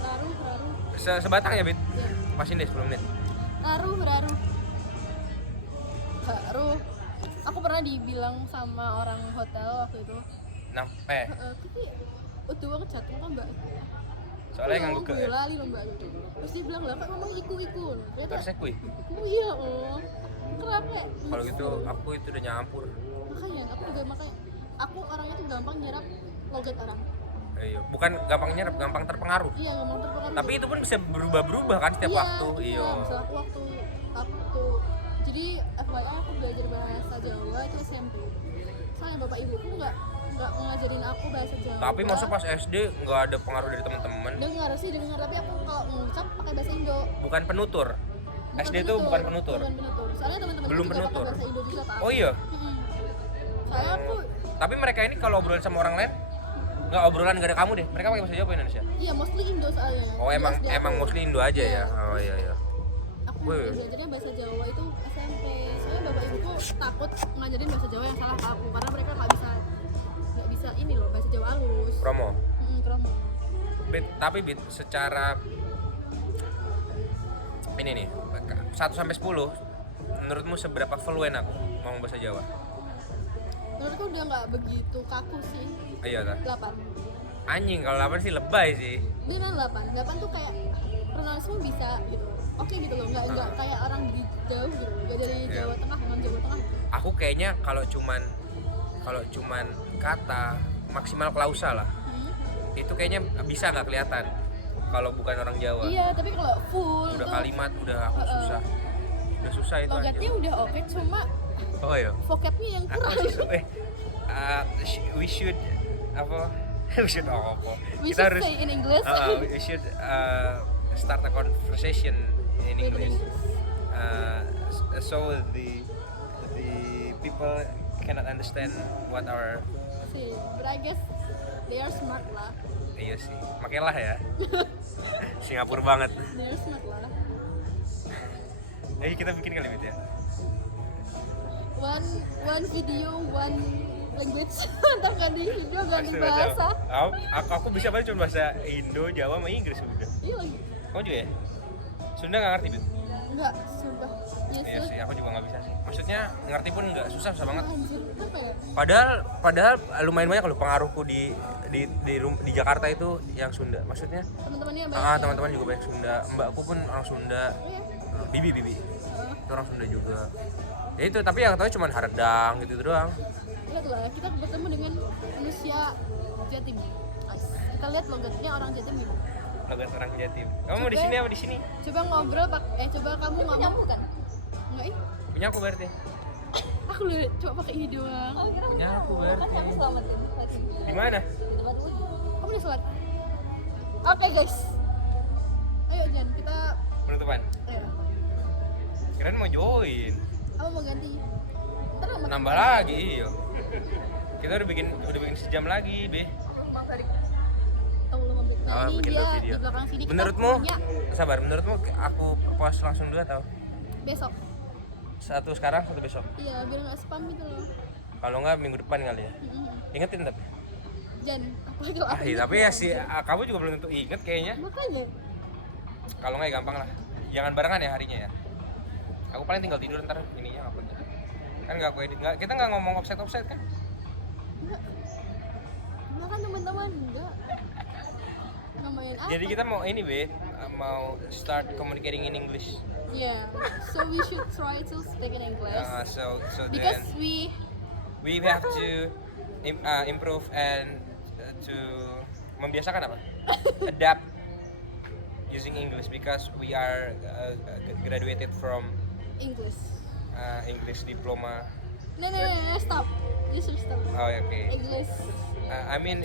Raruh Sebatang ya, Bit? ya. Pasin deh 10 menit. Raruh aku pernah dibilang sama orang hotel waktu itu, tapi udah banget jatuh kan mbak, Soalnya nganggu ke lali loh mbak gitu. Terus dia bilang lah, kok ngomong iku ternyata terus kui. iya kenapa ya? Kalau gitu aku itu udah nyampur. makanya aku orangnya tuh gampang nyerap logat orang. Iya, bukan gampang nyerap, gampang terpengaruh. Iya, gampang terpengaruh. Tapi itu pun bisa berubah-berubah kan setiap waktu. Iya, misalnya waktu jadi FYI aku belajar bahasa Jawa itu SMP. Soalnya bapak ibuku nggak ngajarin aku bahasa Jawa. Tapi masa pas SD nggak ada pengaruh dari teman-teman? Dengar, tapi aku kalau ngucap pakai bahasa Indo. Bukan penutur. SD itu bukan penutur. Soalnya teman-teman Belum juga penutur. pakai bahasa Indo juga Pak. Oh iya. Soalnya aku Tapi mereka ini kalau obrolan sama orang lain nggak obrolan nggak ada kamu deh. Mereka pakai bahasa Jawa apa Indonesia? iya mostly Indo soalnya. Oh Di emang SD aku. mostly Indo aja ya. Iya. Oh iya. Aku Wih. belajarnya bahasa Jawa itu SMP. Soalnya bapak ibuku takut ngajarin bahasa Jawa yang salah ke aku karena mereka nggak bisa ini loh bahasa Jawa halus. Promo. Promo. Tapi secara ini nih 1 sampai 10 menurutmu seberapa fluent aku ngomong bahasa Jawa? Menurutku udah nggak begitu kaku sih. Iya kan? 8. Anjing kalau 8 sih lebay sih. Dengan 8 tuh kayak pronunciation bisa gitu. Oke gitu loh, nggak kayak orang di jauh gitu. Nggak dari Jawa Tengah, non Jawa Tengah. Aku kayaknya kalau cuman kata maksimal klausa lah. Itu kayaknya bisa nggak kelihatan kalau bukan orang Jawa. Iya, tapi kalau full udah tuh, kalimat udah aku susah. Udah susah itu logatnya aja. udah oke, cuma Oh iya. vocabnya yang kurang. We should apa? We should We should say in English. We should start a conversation in English. So the people cannot understand what our See, but I guess they are smart lah. iya sih. Makailah ya. Singapura banget. They are smart lah. Kita bikin kali gitu ya. One video, one language. Ntar ganti video, ganti bahasa. Aku bisa banget cuma bahasa Indo, Jawa, sama Inggris udah. Iya lagi. Kamu juga ya? Sunda nggak ngerti, Bit? Enggak, sumpah. Iya sih, aku juga nggak bisa sih. Maksudnya ngerti pun nggak susah banget. Anjir, apa ya? Padahal lumayan banyak loh pengaruhku di Jakarta itu yang Sunda. Maksudnya Teman-temannya banyak. teman-teman juga banyak Sunda. Mbakku pun orang Sunda. Iya. Bibi. Itu orang Sunda juga. Ya itu, tapi yang tahu cuma Hardang gitu doang. Lihat lah, kita bertemu dengan manusia Jatim. Kita lihat logatnya orang Jatim gimana. Logat orang Jatim. Kamu mau di sini apa di sini? Coba ngobrol coba kamu ngomong kan? Enggak Punya aku berarti. Aku coba pakai ini doang. Punya aku berarti. Aku selamatin. Di mana? Kamu udah sholat? Oke guys. Ayo Jan, kita Penutupan. ayo. Kirain mau join. Apa mau ganti? Ntar Nambah lagi, iya. Kita udah bikin sejam lagi, Be. Nah, ini bikin dia video. di belakang sini Menurutmu, kita punya sabar, menurutmu aku post langsung 2 atau besok. satu sekarang, satu besok? Iya, biar nggak spam gitu loh. Kalau nggak minggu depan kali ya. Ingetin tapi. Jan, apa kalau aku Tapi ya sih, kamu juga belum tentu inget kayaknya. makanya Kalau nggak ya gampang lah. Jangan barengan ya harinya ya. Aku paling tinggal tidur ntar ininya apa kan nggak aku edit, kita nggak ngomong offset kan? enggak kan teman-teman enggak ngomongin apa? Jadi kita mau ini Be, mau start communicating in English. Yeah, so we should try to speak in English So because then we we have to improve and to membiasakan apa? Adapt using English because we are graduated from English. English diploma. No, stop. You should stop. Oh okay. English. I mean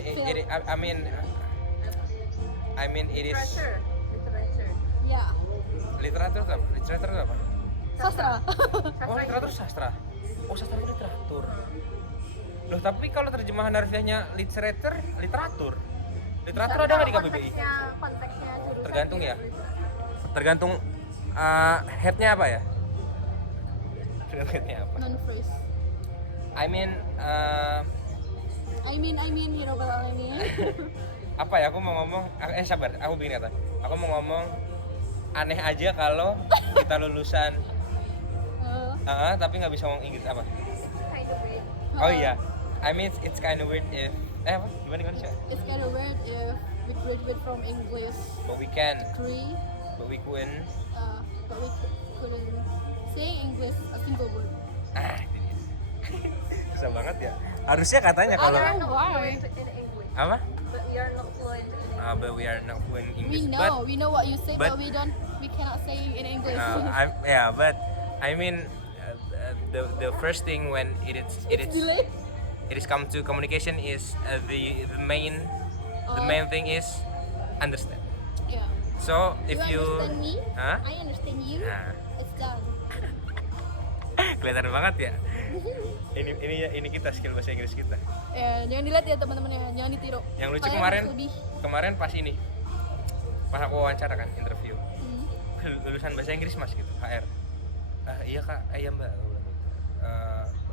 it is Ya. literatur apa? Literatur apa? Sastra. Oh literatur sastra. Oh sastra itu literatur. Loh tapi kalau terjemahan harfiahnya literatur ada nggak di KBBI? Konteksnya jurusan tergantung ya. Tergantung headnya apa ya? Headnya apa? Non phrase. I mean You know what I mean? apa ya, aku mau ngomong sabar, aku bikin kata. Aku mau ngomong aneh aja kalau kita lulusan tapi nggak bisa ngomong Inggris apa? Oh iya, I mean it's kind of weird if apa? Gimana sih? It's kind of weird if we graduate from English But we can, degree, but we couldn't. but we couldn't say English a single word. Susah banget ya. Harusnya katanya kalau I don't know why. apa? But we are not fluent in English. But we are not fluent in We English. know, we know what you say, but- but we cannot say in English. But I mean the first thing when it is Delay. it is come to communication is the main thing is understand. Yeah. So if you understand me, Hah? I understand you. Nah, It's done. kelihatan banget ya. Ini kita skill bahasa Inggris kita. Jangan dilihat ya teman-teman ya, jangan ditiru. Yang lucu Kalian kemarin harus lebih. kemarin pas ini. Pas aku wawancara kan interview. Hmm. Lulusan bahasa Inggris Mas gitu, HR. Iya Kak, iya Mbak.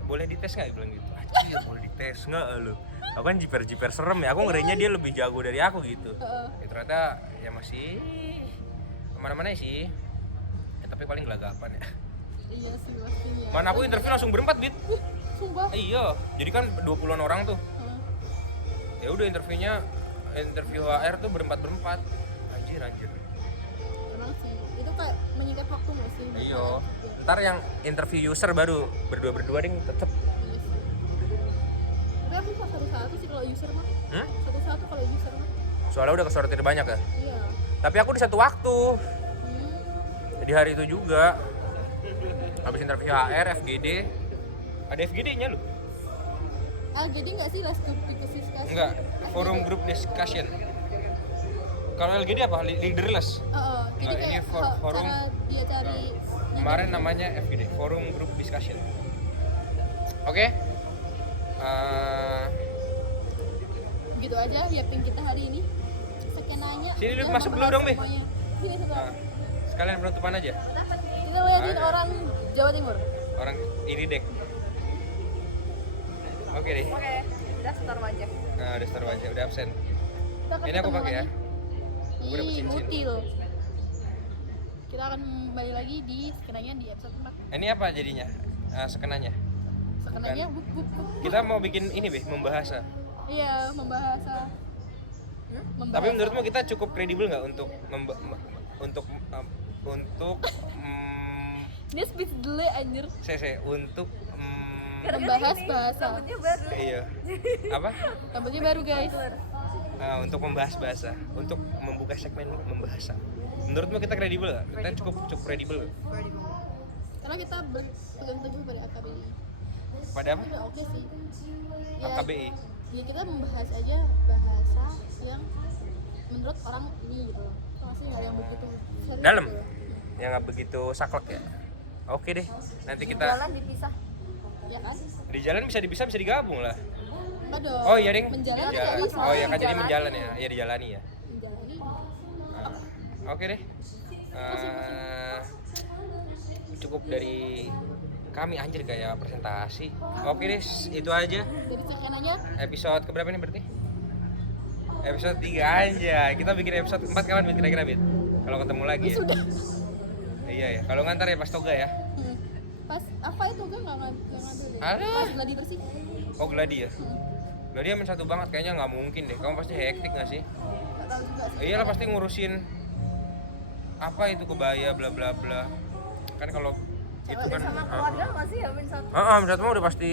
Boleh dites nggak? Dia bilang gitu. Anjir, boleh dites nggak lu? Aku kan jiper serem ya. Aku ngerinya dia lebih jago dari aku gitu. Ya, ternyata ya masih kemana-mana sih. Ya, tapi paling gelagapan ya. Iya sih pastinya. Mana aku interview langsung berempat, Bit. Sumpah. Iya, jadi kan 20-an orang tuh. Heeh. Ya udah interview HR tuh berempat. Anjir. Emang sih, itu kayak menyingkat waktu nggak sih? Iya. Ntar yang interview user baru berdua ding tetep. Iya sih. Tapi aku pas satu-satu sih kalau user mah. Satu-satu kalau user mah. Soalnya udah kesortir banyak ya. Iya. Tapi aku di satu waktu. Di hari itu juga. Habis interview HR, FGD. Ada FGD-nya loh. Jadi nggak sih last group discussion? Enggak, forum group discussion. Kalau LGD apa? Leaderless. Jadi Nggak, ini kayak forum. cara dia cari. Kemarin namanya FGD, forum group discussion. Oke. Gitu aja yaping kita hari ini. Skenanya. Sini lu udah masuk dulu membahas dong, Bi. semuanya. Sini sebentar. Nah, sekalian penutupan aja. Kita liatin orang Jawa Timur. Orang Iridek. Oke deh. Oke, udah setor wajah. Nah, udah start wajah, udah absen. Kita akan Ini aku ketemu pakai ya. lagi. Aku dapet Ih, cincin. mutil. Kita akan kembali lagi di skenanya di episode 4. Ini apa jadinya? Skenanya. Skenanya Bukan. buk. Kita mau bikin ini, Be, membahasa. Iya, membahasa. Tapi menurutmu kita cukup kredibel nggak untuk Ini speech delay anjir. untuk Membahas bahasa. Rambutnya baru. iya apa Rambutnya baru guys. untuk membahas bahasa, untuk membuka segmen membahasa. Menurutmu kita kredibel nggak? Kita cukup kredibel nggak? Karena kita berpegang teguh pada AKBI. Pada apa? Udah oke sih. Ya, AKBI. Ya kita membahas aja bahasa yang menurut orang ini gitu. Masih nggak yang begitu serius Dalam? gitu. Yang nggak begitu saklek ya. Oke deh, nanti kita Jalan dipisah. Ya kan? di jalan bisa dipisah, bisa digabung lah. Enggak dong. Oh iya ding. Menjalani Jalan. nggak bisa. Oh iya kan jadi Menjalani. menjalan ya. Iya dijalani ya. Menjalani. Oke deh. Cukup dari kami, anjir kayak presentasi. Oke deh, itu aja. Dari skenanya Episode keberapa ini berarti? Episode 3 aja. Kita bikin episode 4 kapan Bit, kira-kira Bit? Kalau ketemu lagi ya. sudah. Iya ya. Kalau ngantar ya pas toga ya. Pas apa itu gue nggak ngambil deh. Alah. Pas gladi bersih. Oh, Gladi ya. Gladi amin satu banget, kayaknya nggak mungkin deh. Kamu pasti hektik nggak sih? Nggak tahu juga sih. Iyalah pasti ngurusin apa itu kebaya bla bla bla. Kan kalau itu kan Sama keluarga masih ya satu. Satu mah udah pasti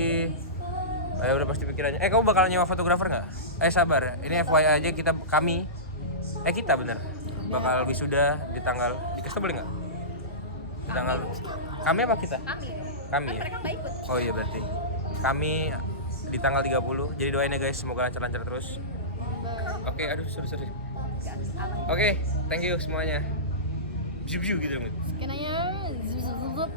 udah pasti pikirannya. Kamu bakal nyewa fotografer nggak? Sabar. Ini FYI aja kita bener bakal wisuda di tanggal dikasih boleh nggak? Di tanggal kami apa kita? Kami ya. Mereka nggak ikut. Oh iya berarti kami di tanggal 30. Jadi doain ya guys, semoga lancar-lancar terus. Oke, aduh sorry. Oke, thank you semuanya. Biu gitu. Skenanya zup.